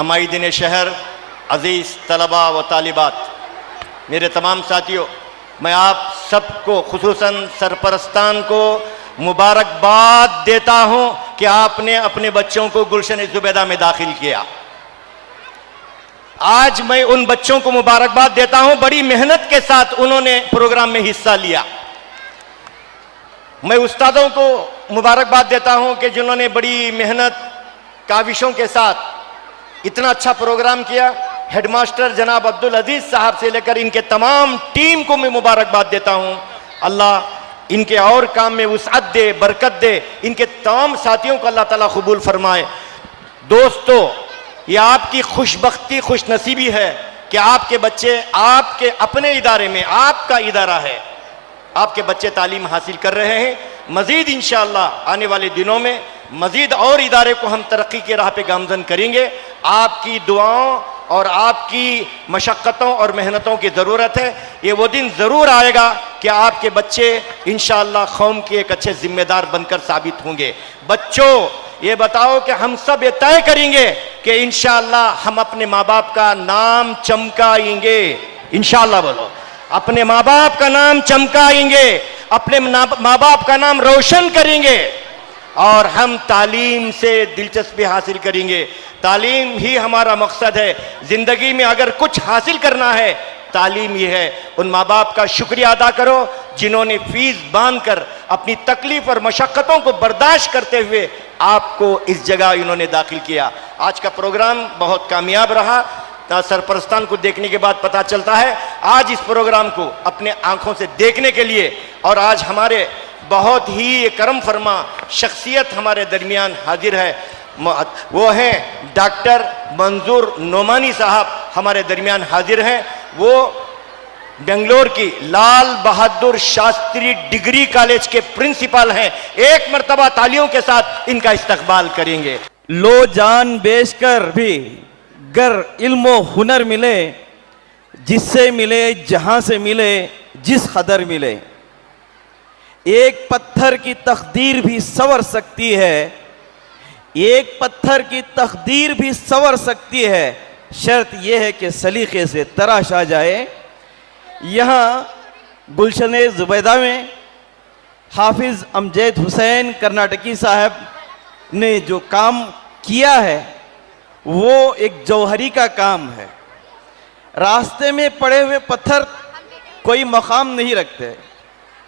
हमाइदीन शहर, अजीज़ तलबा व तालिबात, मेरे तमाम साथियों, मैं आप सबको खुसूसन सरपरस्तान को मुबारकबाद देता हूं कि आपने अपने बच्चों को गुलशन ज़ुबैदा में दाखिल किया। आज मैं उन बच्चों को मुबारकबाद देता हूं, बड़ी मेहनत के साथ उन्होंने प्रोग्राम में हिस्सा लिया। मैं उस्तादों को मुबारकबाद देता हूं कि जिन्होंने बड़ी मेहनत काविशों के साथ इतना अच्छा प्रोग्राम किया। हेडमास्टर जनाब अब्दुल अजीज साहब से लेकर इनके तमाम टीम को मैं मुबारकबाद देता हूं। अल्लाह इनके और काम में वुसअत दे, बरकत दे, इनके तमाम साथियों को अल्लाह ताला कबूल फरमाए। दोस्तों, ये आपकी खुशबख्ती, खुशनसीबी है कि आपके बच्चे आपके अपने इदारे में, आपका इदारा है, आपके बच्चे तालीम हासिल कर रहे हैं। मजीद इंशाअल्लाह आने वाले दिनों में मजीद और इदारे को हम तरक्की की राह पे गामजन करेंगे। आपकी दुआओं और आपकी मशक्क़तों और मेहनतों की ज़रूरत है। ये वो दिन ज़रूर आएगा कि आपके बच्चे इंशाअल्लाह कौम के एक अच्छे ज़िम्मेदार बनकर साबित होंगे। बच्चों, ये बताओ कि हम सब ये तय करेंगे कि इंशाअल्लाह हम अपने माँ बाप का नाम चमकाएंगे। इंशाअल्लाह बोलो, अपने माँ बाप का नाम चमकाएंगे, अपने माँ बाप का नाम रोशन करेंगे और हम तालीम से दिलचस्पी हासिल करेंगे। तालीम ही हमारा मकसद है। जिंदगी में अगर कुछ हासिल करना है, तालीम ही है। उन माँ बाप का शुक्रिया अदा करो जिन्होंने फीस बांधकर अपनी तकलीफ और मशक्क़तों को बर्दाश्त करते हुए आपको इस जगह इन्होंने दाखिल किया। आज का प्रोग्राम बहुत कामयाब रहा। सरपरस्तान को देखने के बाद पता चलता है आज इस प्रोग्राम को अपने आंखों से देखने के लिए, और आज हमारे बहुत ही करम फरमा शख्सियत हमारे दरमियान हाजिर है। वो हैं डॉक्टर मंजूर नोमानी साहब हमारे दरमियान हाजिर हैं। वो बेंगलोर की लाल बहादुर शास्त्री डिग्री कॉलेज के प्रिंसिपल हैं। एक मर्तबा तालियों के साथ इनका इस्तकबाल करेंगे। लो जान बेचकर भी गर इल्म हुनर मिले, जिससे मिले जहां से मिले, जिस कदर मिले। एक पत्थर की तकदीर भी संवर सकती है, एक पत्थर की तकदीर भी संवर सकती है, शर्त यह है कि सलीके से तराशा जाए। यहाँ गुलशन ज़ुबैदा में हाफिज़ अमजद हुसैन कर्नाटकी साहब ने जो काम किया है वो एक जौहरी का काम है। रास्ते में पड़े हुए पत्थर कोई मकाम नहीं रखते,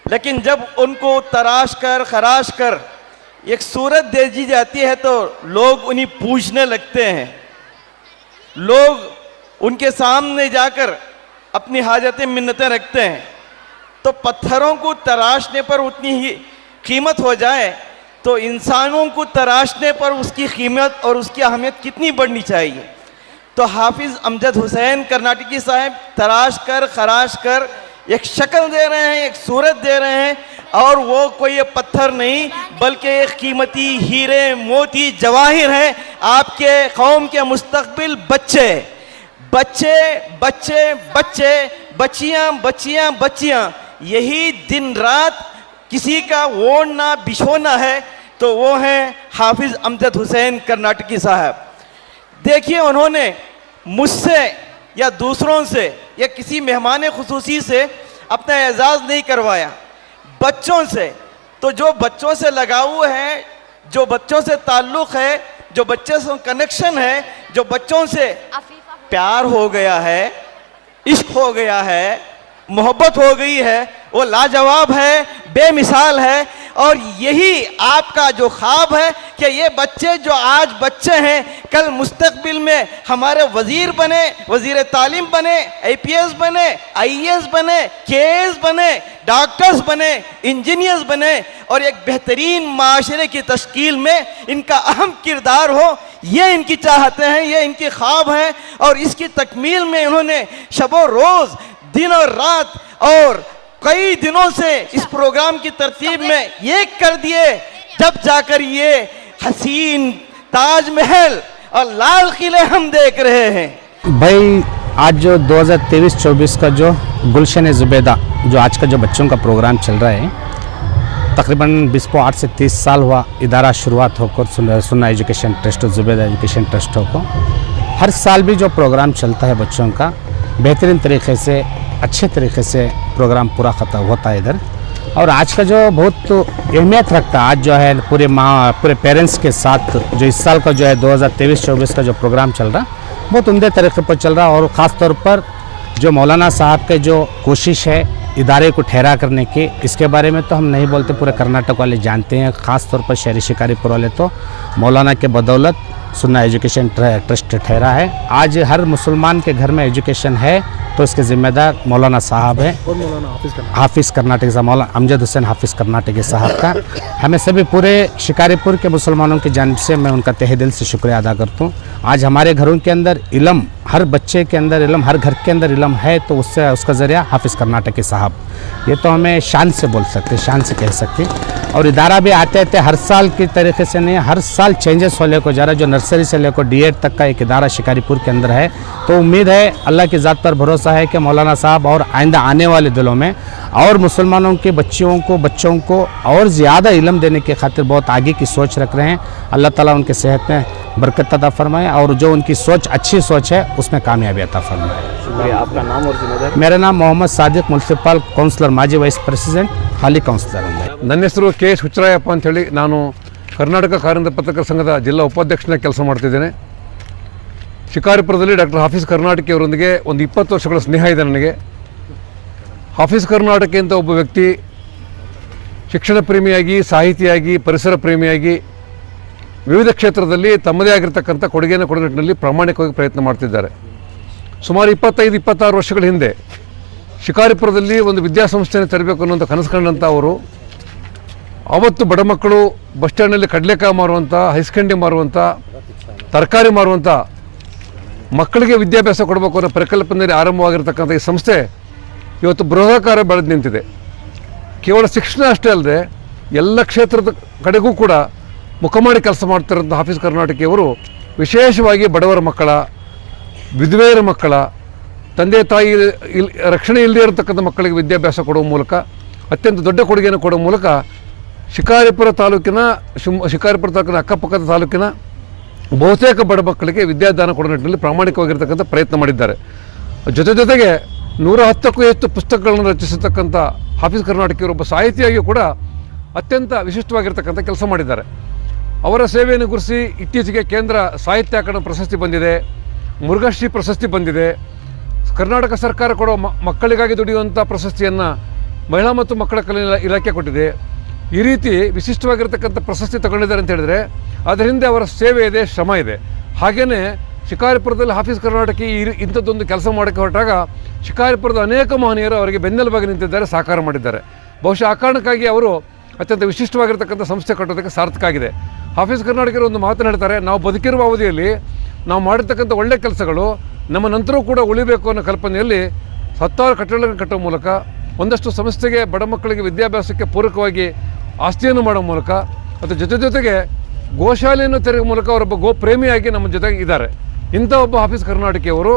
लेकिन जब उनको तराश कर खराश कर एक सूरत दे दी जाती है तो लोग उन्हें पूछने लगते हैं। लोग उनके सामने जाकर अपनी हाजतें मिन्नतें रखते हैं। तो पत्थरों को तराशने पर उतनी ही कीमत हो जाए तो इंसानों को तराशने पर उसकी कीमत और उसकी अहमियत कितनी बढ़नी चाहिए। तो हाफिज़ अमजद हुसैन कर्नाटकी साहब तराश कर खराश कर एक शक्ल दे रहे हैं, एक सूरत दे रहे हैं, और वो कोई पत्थर नहीं बल्कि एक कीमती हीरे मोती जवाहिर है। आपके कौम के मुस्तकबिल बच्चे बच्चे बच्चे बच्चे बच्चियाँ बच्चियाँ बच्चियाँ यही दिन रात किसी का ओढ़ना बिछोना है तो वो हैं हाफिज़ अमजद हुसैन कर्नाटकी साहब। देखिए, उन्होंने मुझसे या दूसरों से या किसी मेहमान खुसूसी से अपना एजाज़ नहीं करवाया, बच्चों से। तो जो बच्चों से लगाव है, जो बच्चों से ताल्लुक़ है, जो बच्चे से कनेक्शन है, जो बच्चों से प्यार हो गया है, इश्क हो गया है, मोहब्बत हो गई है, वो लाजवाब है, बेमिसाल है। और यही आपका जो ख्वाब है कि ये बच्चे जो आज बच्चे हैं कल मुस्तकबिल में हमारे वज़ीर बने, वज़ीर तालीम बने, APS बने, IAS बने, KS बने, डॉक्टर्स बने, इंजीनियर्स बने और एक बेहतरीन माशरे की तश्कील में इनका अहम किरदार हो। ये इनकी चाहते हैं, ये इनकी ख्वाब हैं और इसकी तकमील में उन्होंने शबो रोज़ दिन और रात और कई दिनों से इस प्रोग्राम की तरतीब में ये कर दिए, जब जाकर ये हसीन ताजमहल और लाल किले हम देख रहे हैं। भाई, आज जो 2023-24 का जो गुलशन ज़ुबैदा जो आज का जो बच्चों का प्रोग्राम चल रहा है, तकरीबन 8 से 30 साल हुआ इदारा शुरुआत होकर सुन्ना education trust, Zubaida education trust को। हर साल भी जो प्रोग्राम चलता है बच्चों का बेहतरीन तरीके से अच्छे तरीके से प्रोग्राम पूरा ख़त्म होता है इधर। और आज का जो बहुत अहमियत रखता है, आज जो है पूरे पेरेंट्स के साथ जो इस साल का जो है 2023-24 का जो प्रोग्राम चल रहा बहुत उम्दे तरीके पर चल रहा। और ख़ास तौर पर जो मौलाना साहब के जो कोशिश है इदारे को ठहरा करने की, इसके बारे में तो हम नहीं बोलते, पूरे कर्नाटक वाले जानते हैं। ख़ास तौर पर शहरी शिकारीपुर वाले तो मौलाना के बदौलत सुन्ना एजुकेशन ट्रस्ट ठहरा है। आज हर मुसलमान के घर में एजुकेशन है तो इसके ज़िम्मेदार मौलाना साहब हैं और मौलाना हाफिज़ कर्नाटक साहब, मौलाना अमजद हुसैन हाफिज़ कर्नाटकी साहब का हमें सभी पूरे शिकारीपुर के मुसलमानों की जानिब से मैं उनका तहे दिल से शुक्रिया अदा करता हूँ। आज हमारे घरों के अंदर इल्म, हर बच्चे के अंदर इल्म, हर घर के अंदर इल्म है तो उससे उसका ज़रिया हाफिज़ कर्नाटकी साहब, ये तो हमें शान से बोल सकते, शान से कह सकते। और इदारा भी आते आते हर साल की तरीके से नहीं, हर साल चेंजेस होने को जा रहा है। जो नर्सरी से लेकर D.Ed तक का एक इदारा शिकारीपुर के अंदर है, तो उम्मीद है, अल्लाह की ज़ात पर भरोसा है कि मौलाना साहब और आइंदा आने वाले दिनों में और मुसलमानों के बच्चों को और ज़्यादा इल्म देने की खातिर बहुत आगे की सोच रख रहे हैं। अल्लाह ताला उनके सेहत में बरकत अता फरमाए और जो उनकी सोच अच्छी सोच है उसमें कामयाबी अता फरमाए। शुक्रिया। आपका नाम और जिम्मेदारी? मेरा नाम मोहम्मद सादिक, ಮುನ್ಸಿಪಲ್ ಕೌನ್ಸಿಲರ್, ಮಾಜಿ ವೈಸ್ ಪ್ರೆಸಿಡೆಂಟ್, ಹಾಲಿ ಕೌನ್ಸಿಲರ್. ನನ್ನ ಹೆಸರು KS ಹುಚ್ಚರಾಯಪ್ಪ ಅಂತೇಳಿ, ನಾನು ಕರ್ನಾಟಕ ಕಾರ್ಯನಿರತ ಪತ್ರಕರ್ತರ ಸಂಘದ ಜಿಲ್ಲಾ ಉಪಾಧ್ಯಕ್ಷನಾಗಿ ಕೆಲಸ ಮಾಡ್ತಿದ್ದೇನೆ. ಶಿಕಾರಿಪುರದಲ್ಲಿ ಡಾಕ್ಟರ್ ಹಾಫಿಜ್ ಕರ್ನಾಟಕಿ ಅವರೊಂದಿಗೆ ಒಂದು 20 ವರ್ಷಗಳ ಸ್ನೇಹ ಇದೆ ನನಗೆ. ಹಾಫಿಜ್ ಕರ್ನಾಟಕಿ ಅಂತ ಒಬ್ಬ ವ್ಯಕ್ತಿ ಶಿಕ್ಷಣ ಪ್ರೇಮಿಯಾಗಿ, ಸಾಹಿತಿಯಾಗಿ, ಪರಿಸರ ಪ್ರೇಮಿಯಾಗಿ ವಿವಿಧ ಕ್ಷೇತ್ರದಲ್ಲಿ ತಮ್ಮದೇ ಆಗಿರತಕ್ಕಂಥ ಕೊಡುಗೆಯನ್ನು ಕೊಡೋ ನಿಟ್ಟಿನಲ್ಲಿ ಪ್ರಾಮಾಣಿಕವಾಗಿ ಪ್ರಯತ್ನ ಮಾಡ್ತಿದ್ದಾರೆ. ಸುಮಾರು 25-26 ವರ್ಷಗಳ ಹಿಂದೆ ಶಿಕಾರಿಪುರದಲ್ಲಿ ಒಂದು ವಿದ್ಯಾಸಂಸ್ಥೆಯನ್ನು ತೆರಬೇಕು ಅನ್ನೋಂಥ ಕನಸು ಕಂಡಂಥ ಅವರು ಆವತ್ತು ಬಡ ಮಕ್ಕಳು ಬಸ್ ಸ್ಟ್ಯಾಂಡಲ್ಲಿ ಕಡಲೆಕಾಯಿ ಮಾರುವಂಥ, ಹೈಸ್ಕಂಡಿ ಮಾರುವಂಥ, ತರಕಾರಿ ಮಾರುವಂಥ ಮಕ್ಕಳಿಗೆ ವಿದ್ಯಾಭ್ಯಾಸ ಕೊಡಬೇಕು ಅನ್ನೋ ಪರಿಕಲ್ಪನೆಯಲ್ಲಿ ಆರಂಭವಾಗಿರ್ತಕ್ಕಂಥ ಈ ಸಂಸ್ಥೆ ಇವತ್ತು ಬೃಹದಾಕಾರ ಬೆಳೆದು ನಿಂತಿದೆ. ಕೇವಲ ಶಿಕ್ಷಣ ಅಷ್ಟೇ ಅಲ್ಲದೆ ಎಲ್ಲ ಕ್ಷೇತ್ರದ ಕಡೆಗೂ ಕೂಡ ಮುಖ ಮಾಡಿ ಕೆಲಸ ಮಾಡ್ತಿರೋಂಥ ಹಾಫಿಜ್ ಕರ್ನಾಟಕಿಯವರು ವಿಶೇಷವಾಗಿ ಬಡವರ ಮಕ್ಕಳ, ವಿಧವೆಯರ ಮಕ್ಕಳ, ತಂದೆ ತಾಯಿ ರಕ್ಷಣೆ ಇಲ್ಲದೇ ಇರತಕ್ಕಂಥ ಮಕ್ಕಳಿಗೆ ವಿದ್ಯಾಭ್ಯಾಸ ಕೊಡುವ ಮೂಲಕ ಅತ್ಯಂತ ದೊಡ್ಡ ಕೊಡುಗೆಯನ್ನು ಕೊಡುವ ಮೂಲಕ ಶಿಕಾರಿಪುರ ತಾಲೂಕಿನ ಅಕ್ಕಪಕ್ಕದ ತಾಲೂಕಿನ ಬಹುತೇಕ ಬಡ ಮಕ್ಕಳಿಗೆ ವಿದ್ಯಾದಾನ ಕೊಡೋ ನಿಟ್ಟಿನಲ್ಲಿ ಪ್ರಾಮಾಣಿಕವಾಗಿರ್ತಕ್ಕಂಥ ಪ್ರಯತ್ನ ಮಾಡಿದ್ದಾರೆ. ಜೊತೆಗೆ 110ಕ್ಕೂ ಹೆಚ್ಚು ಪುಸ್ತಕಗಳನ್ನು ರಚಿಸತಕ್ಕಂಥ ಹಾಫಿಜ್ ಕರ್ನಾಟಕಿಯವರು ಒಬ್ಬ ಸಾಹಿತಿಯಾಗಿಯೂ ಕೂಡ ಅತ್ಯಂತ ವಿಶಿಷ್ಟವಾಗಿರ್ತಕ್ಕಂಥ ಕೆಲಸ ಮಾಡಿದ್ದಾರೆ. ಅವರ ಸೇವೆಯನ್ನು ಗುರುಸಿ ಇತ್ತೀಚೆಗೆ ಕೇಂದ್ರ ಸಾಹಿತ್ಯ ಅಕಾಡೆಮಿ ಪ್ರಶಸ್ತಿ ಬಂದಿದೆ, ಮುರುಘಾಶ್ರೀ ಪ್ರಶಸ್ತಿ ಬಂದಿದೆ, ಕರ್ನಾಟಕ ಸರ್ಕಾರ ಕೊಡೋ ಮಕ್ಕಳಿಗಾಗಿ ದುಡಿಯುವಂಥ ಪ್ರಶಸ್ತಿಯನ್ನು ಮಹಿಳಾ ಮತ್ತು ಮಕ್ಕಳ ಕಲ್ಯಾಣ ಇಲಾಖೆ ಕೊಟ್ಟಿದೆ. ಈ ರೀತಿ ವಿಶಿಷ್ಟವಾಗಿರ್ತಕ್ಕಂಥ ಪ್ರಶಸ್ತಿ ತಗೊಂಡಿದ್ದಾರೆ ಅಂತ ಹೇಳಿದರೆ ಅದರ ಹಿಂದೆ ಅವರ ಸೇವೆ ಇದೆ, ಶ್ರಮ ಇದೆ. ಹಾಗೆಯೇ ಶಿಕಾರಿಪುರದಲ್ಲಿ ಹಾಫಿಜ್ ಕರ್ನಾಟಕಿ ಇಂಥದ್ದೊಂದು ಕೆಲಸ ಮಾಡೋಕ್ಕೆ ಹೊರಟಾಗ ಶಿಕಾರಿಪುರದ ಅನೇಕ ಮಹನೀಯರು ಅವರಿಗೆ ಬೆನ್ನೆಲುಬಾಗಿ ನಿಂತಿದ್ದಾರೆ, ಸಹಕಾರ ಮಾಡಿದ್ದಾರೆ. ಬಹುಶಃ ಆ ಕಾರಣಕ್ಕಾಗಿ ಅವರು ಅತ್ಯಂತ ವಿಶಿಷ್ಟವಾಗಿರ್ತಕ್ಕಂಥ ಸಂಸ್ಥೆ ಕಟ್ಟೋದಕ್ಕೆ ಸಾರ್ಥಕ ಆಗಿದೆ. ಹಾಫಿಜ್ ಕರ್ನಾಟಕರು ಒಂದು ಮಾತನ್ನು ಹೇಳ್ತಾರೆ, ನಾವು ಬದುಕಿರುವ ಅವಧಿಯಲ್ಲಿ ನಾವು ಮಾಡಿರ್ತಕ್ಕಂಥ ಒಳ್ಳೆಯ ಕೆಲಸಗಳು ನಮ್ಮ ನಂತರವೂ ಕೂಡ ಉಳಿಬೇಕು ಅನ್ನೋ ಕಲ್ಪನೆಯಲ್ಲಿ 10 ಕಟ್ಟಡಗಳನ್ನು ಕಟ್ಟುವ ಮೂಲಕ, ಒಂದಷ್ಟು ಸಂಸ್ಥೆಗೆ ಬಡ ಮಕ್ಕಳಿಗೆ ವಿದ್ಯಾಭ್ಯಾಸಕ್ಕೆ ಪೂರಕವಾಗಿ ಆಸ್ತಿಯನ್ನು ಮಾಡೋ ಮೂಲಕ, ಮತ್ತು ಜೊತೆಗೆ ಗೋಶಾಲೆಯನ್ನು ತೆರೆಯುವ ಮೂಲಕ ಅವರೊಬ್ಬ ಗೋಪ್ರೇಮಿಯಾಗಿ ನಮ್ಮ ಜೊತೆಗೆ ಇದ್ದಾರೆ. ಇಂಥ ಒಬ್ಬ ಹಾಫಿಜ್ ಕರ್ನಾಟಕಿಯವರು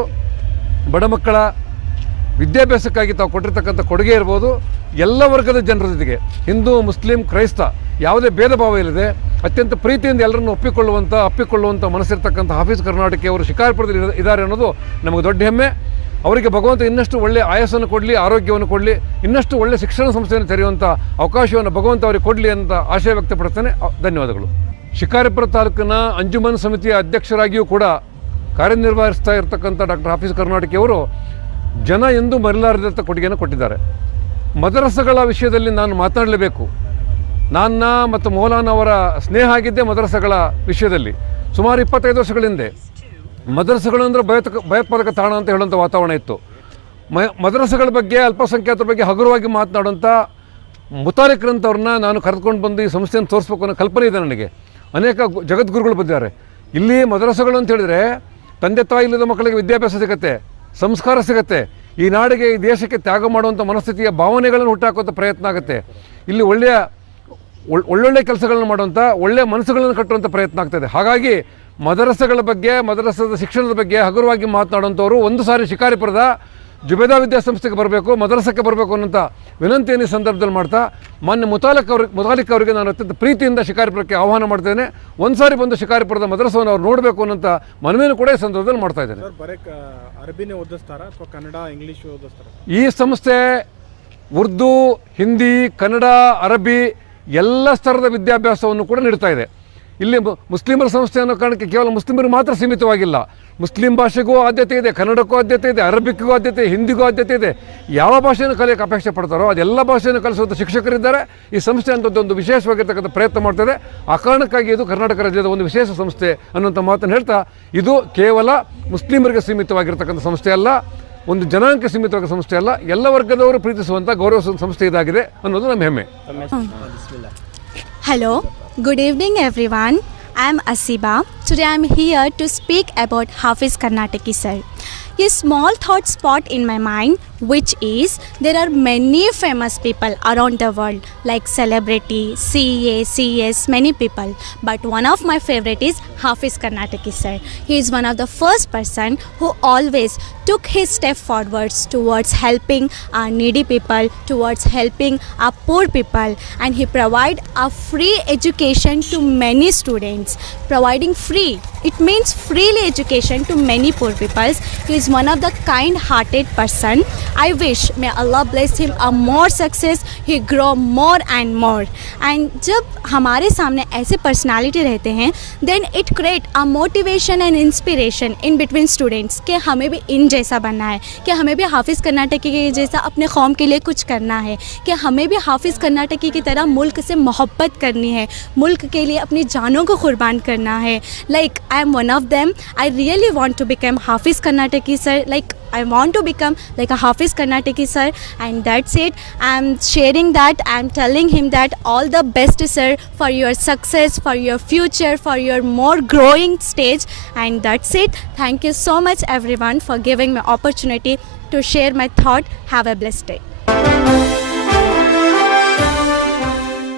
ಬಡ ಮಕ್ಕಳ ವಿದ್ಯಾಭ್ಯಾಸಕ್ಕಾಗಿ ತಾವು ಕೊಟ್ಟಿರ್ತಕ್ಕಂಥ ಕೊಡುಗೆ ಇರ್ಬೋದು, ಎಲ್ಲ ವರ್ಗದ ಜನರ ಜೊತೆಗೆ ಹಿಂದೂ, ಮುಸ್ಲಿಂ, ಕ್ರೈಸ್ತ ಯಾವುದೇ ಭೇದ ಭಾವ ಇಲ್ಲದೆ ಅತ್ಯಂತ ಪ್ರೀತಿಯಿಂದ ಎಲ್ಲರನ್ನು ಅಪ್ಪಿಕೊಳ್ಳುವಂಥ ಮನಸ್ಸಿರ್ತಕ್ಕಂಥ ಹಾಫಿಜ್ ಕರ್ನಾಟಕಿಯವರು ಶಿಕಾರಿಪುರದಲ್ಲಿ ಇದ್ದಾರೆ ಅನ್ನೋದು ನಮಗೆ ದೊಡ್ಡ ಹೆಮ್ಮೆ. ಅವರಿಗೆ ಭಗವಂತ ಇನ್ನಷ್ಟು ಒಳ್ಳೆಯ ಆಯಸ್ಸನ್ನು ಕೊಡಲಿ, ಆರೋಗ್ಯವನ್ನು ಕೊಡಲಿ, ಇನ್ನಷ್ಟು ಒಳ್ಳೆಯ ಶಿಕ್ಷಣ ಸಂಸ್ಥೆಯನ್ನು ತೆರೆಯುವಂಥ ಅವಕಾಶವನ್ನು ಭಗವಂತ ಅವರಿಗೆ ಕೊಡಲಿ ಅಂತ ಆಶಯ ವ್ಯಕ್ತಪಡ್ತೇನೆ. ಧನ್ಯವಾದಗಳು. ಶಿಕಾರಿಪುರ ತಾಲೂಕಿನ ಅಂಜುಮನ್ ಸಮಿತಿಯ ಅಧ್ಯಕ್ಷರಾಗಿಯೂ ಕೂಡ ಕಾರ್ಯನಿರ್ವಹಿಸ್ತಾ ಇರತಕ್ಕಂಥ ಡಾಕ್ಟರ್ ಹಾಫಿಜ್ ಕರ್ನಾಟಕಿಯವರು ಜನ ಎಂದೂ ಮರೆಯಲಾರದಂಥ ಕೊಡುಗೆಯನ್ನು ಕೊಟ್ಟಿದ್ದಾರೆ. ಮದರಸಗಳ ವಿಷಯದಲ್ಲಿ ನಾನು ಮಾತನಾಡಲೇಬೇಕು. ನನ್ನ ಮತ್ತು ಮೌಲಾನಾ ಅವರ ಸ್ನೇಹ ಆಗಿದ್ದೇ ಮದರಸಗಳ ವಿಷಯದಲ್ಲಿ. ಸುಮಾರು 25 ವರ್ಷಗಳ ಹಿಂದೆ ಮದರಸಗಳು ಅಂದರೆ ಭಯೋತ್ಪಾದಕ ತಾಣ ಅಂತ ಹೇಳುವಂಥ ವಾತಾವರಣ ಇತ್ತು. ಮದರಸಗಳ ಬಗ್ಗೆ, ಅಲ್ಪಸಂಖ್ಯಾತರ ಬಗ್ಗೆ ಹಗುರವಾಗಿ ಮಾತನಾಡುವಂಥ ಮುತಾರಿಕ್ರಂಥವ್ರನ್ನ ನಾನು ಕರೆದುಕೊಂಡು ಬಂದು ಈ ಸಂಸ್ಥೆಯನ್ನು ತೋರಿಸ್ಬೇಕು ಅನ್ನೋ ಕಲ್ಪನೆ ಇದೆ ನನಗೆ. ಅನೇಕ ಜಗದ್ಗುರುಗಳು ಬಂದಿದ್ದಾರೆ. ಇಲ್ಲಿ ಮದರಸಗಳು ಅಂತ ಹೇಳಿದರೆ ತಂದೆ ತಾಯಿ ಇಲ್ಲದ ಮಕ್ಕಳಿಗೆ ವಿದ್ಯಾಭ್ಯಾಸ ಸಿಗುತ್ತೆ, ಸಂಸ್ಕಾರ ಸಿಗುತ್ತೆ, ಈ ನಾಡಿಗೆ, ಈ ದೇಶಕ್ಕೆ ತ್ಯಾಗ ಮಾಡುವಂಥ ಮನಸ್ಥಿತಿಯ ಭಾವನೆಗಳನ್ನು ಹುಟ್ಟಾಕುವಂಥ ಪ್ರಯತ್ನ ಆಗುತ್ತೆ. ಇಲ್ಲಿ ಒಳ್ಳೊಳ್ಳೆ ಕೆಲಸಗಳನ್ನು ಮಾಡುವಂಥ, ಒಳ್ಳೆಯ ಮನಸ್ಸುಗಳನ್ನು ಕಟ್ಟುವಂಥ ಪ್ರಯತ್ನ ಆಗ್ತದೆ. ಹಾಗಾಗಿ ಮದರಸಗಳ ಬಗ್ಗೆ, ಮದರಸದ ಶಿಕ್ಷಣದ ಬಗ್ಗೆ ಹಗುರವಾಗಿ ಮಾತನಾಡುವಂಥವರು ಒಂದು ಸಾರಿ ಶಿಕಾರಿಪುರದ ಜುಬೇದಾ ವಿದ್ಯಾಸಂಸ್ಥೆಗೆ ಬರಬೇಕು, ಮದರಸಕ್ಕೆ ಬರಬೇಕು ಅನ್ನೋಂಥ ವಿನಂತಿಯನ್ನು ಈ ಸಂದರ್ಭದಲ್ಲಿ ಮಾಡ್ತಾ ಮಾನ್ಯ ಮುತಾಲಿಕ್ ಅವರಿಗೆ ನಾನು ಅತ್ಯಂತ ಪ್ರೀತಿಯಿಂದ ಶಿಕಾರಿಪುರಕ್ಕೆ ಆಹ್ವಾನ ಮಾಡ್ತೇನೆ. ಒಂದು ಸಾರಿ ಬಂದು ಶಿಕಾರಿಪುರದ ಮದರಸವನ್ನು ಅವ್ರು ನೋಡಬೇಕು ಅನ್ನೋಂಥ ಮನವಿಯನ್ನು ಕೂಡ ಈ ಸಂದರ್ಭದಲ್ಲಿ ಮಾಡ್ತಾ ಇದ್ದೇನೆ. ಅರಬಿನೇ ಓದಿಸ್ತಾರಾ ಅಥವಾ ಕನ್ನಡ ಇಂಗ್ಲೀಷ್ ಓದಿಸ್ತಾರಾ? ಈ ಸಂಸ್ಥೆ ಉರ್ದು, ಹಿಂದಿ, ಕನ್ನಡ, ಅರಬಿ ಎಲ್ಲ ಸ್ತರದ ವಿದ್ಯಾಭ್ಯಾಸವನ್ನು ಕೂಡ ನೀಡ್ತಾ ಇದೆ. ಇಲ್ಲಿ ಮುಸ್ಲಿಮರ ಸಂಸ್ಥೆ ಅನ್ನೋ ಕಾರಣಕ್ಕೆ ಕೇವಲ ಮುಸ್ಲಿಮರಿಗೆ ಮಾತ್ರ ಸೀಮಿತವಾಗಿಲ್ಲ. ಮುಸ್ಲಿಂ ಭಾಷೆಗೂ ಆದ್ಯತೆ ಇದೆ, ಕನ್ನಡಕ್ಕೂ ಆದ್ಯತೆ ಇದೆ, ಅರಬಿಕ್ಗೂ ಆದ್ಯತೆ, ಹಿಂದಿಗೂ ಆದ್ಯತೆ ಇದೆ. ಯಾವ ಭಾಷೆಯನ್ನು ಕಲಿಯೋಕ್ಕೆ ಅಪೇಕ್ಷೆ ಪಡ್ತಾರೋ ಅದೆಲ್ಲ ಭಾಷೆಯನ್ನು ಕಲಿಸುವಂಥ ಶಿಕ್ಷಕರಿದ್ದಾರೆ. ಈ ಸಂಸ್ಥೆ ಅಂಥದ್ದೊಂದು ವಿಶೇಷವಾಗಿರ್ತಕ್ಕಂಥ ಪ್ರಯತ್ನ ಮಾಡ್ತಾಯಿದೆ. ಆ ಕಾರಣಕ್ಕಾಗಿ ಇದು ಕರ್ನಾಟಕ ರಾಜ್ಯದ ಒಂದು ವಿಶೇಷ ಸಂಸ್ಥೆ ಅನ್ನೋಂಥ ಮಾತನ್ನು ಹೇಳ್ತಾ, ಇದು ಕೇವಲ ಮುಸ್ಲಿಮರಿಗೆ ಸೀಮಿತವಾಗಿರ್ತಕ್ಕಂಥ ಸಂಸ್ಥೆ ಅಲ್ಲ, ಒಂದು ಜನಾಂಗಕ್ಕೆ ಸೀಮಿತವಾದ ಸಂಸ್ಥೆ ಅಲ್ಲ, ಎಲ್ಲ ವರ್ಗದವರು ಪ್ರೀತಿಸುವಂಥ ಗೌರವಿಸುವಂಥ ಸಂಸ್ಥೆ ಇದಾಗಿದೆ ಅನ್ನೋದು ನಮ್ಮ ಹೆಮ್ಮೆ. Hello, good evening everyone. I am Asiba. Today I am here to speak about Hafiz Karnataki sir. A small thought spot in my mind, which is there are many famous people around the world like celebrity, CA, CS, many people. But one of my favorite is Hafiz Karnataki sir. He is one of the first person who always took his step forwards towards helping our needy people, towards helping our poor people, and he provide a free education to many students. Providing free, it means freely education to many poor people. He is one of the kind-hearted person. I wish may Allah bless him a more success, he grow more and more. And जब हमारे सामने ऐसे personality रहते हैं, then it create a motivation and inspiration in between students कि हमें भी इन जैसा बनना है, कि हमें भी हाफिज़ कर्नाटकी के जैसा अपने कौम के लिए कुछ करना है, कि हमें भी हाफिज़ कर्नाटकी की तरह मुल्क से मोहब्बत करनी है, मुल्क के लिए अपनी जानों को कुर्बान करना है. Like I am one of them. I really want to become Hafiz Karnataki sir. Like I want to become like a Hafiz Karnataki sir, and that's it. I'm sharing that. I'm telling him that all the best sir for your success, for your future, for your more growing stage, and that's it. Thank you so much everyone for giving me opportunity to share my thought. Have a blessed day.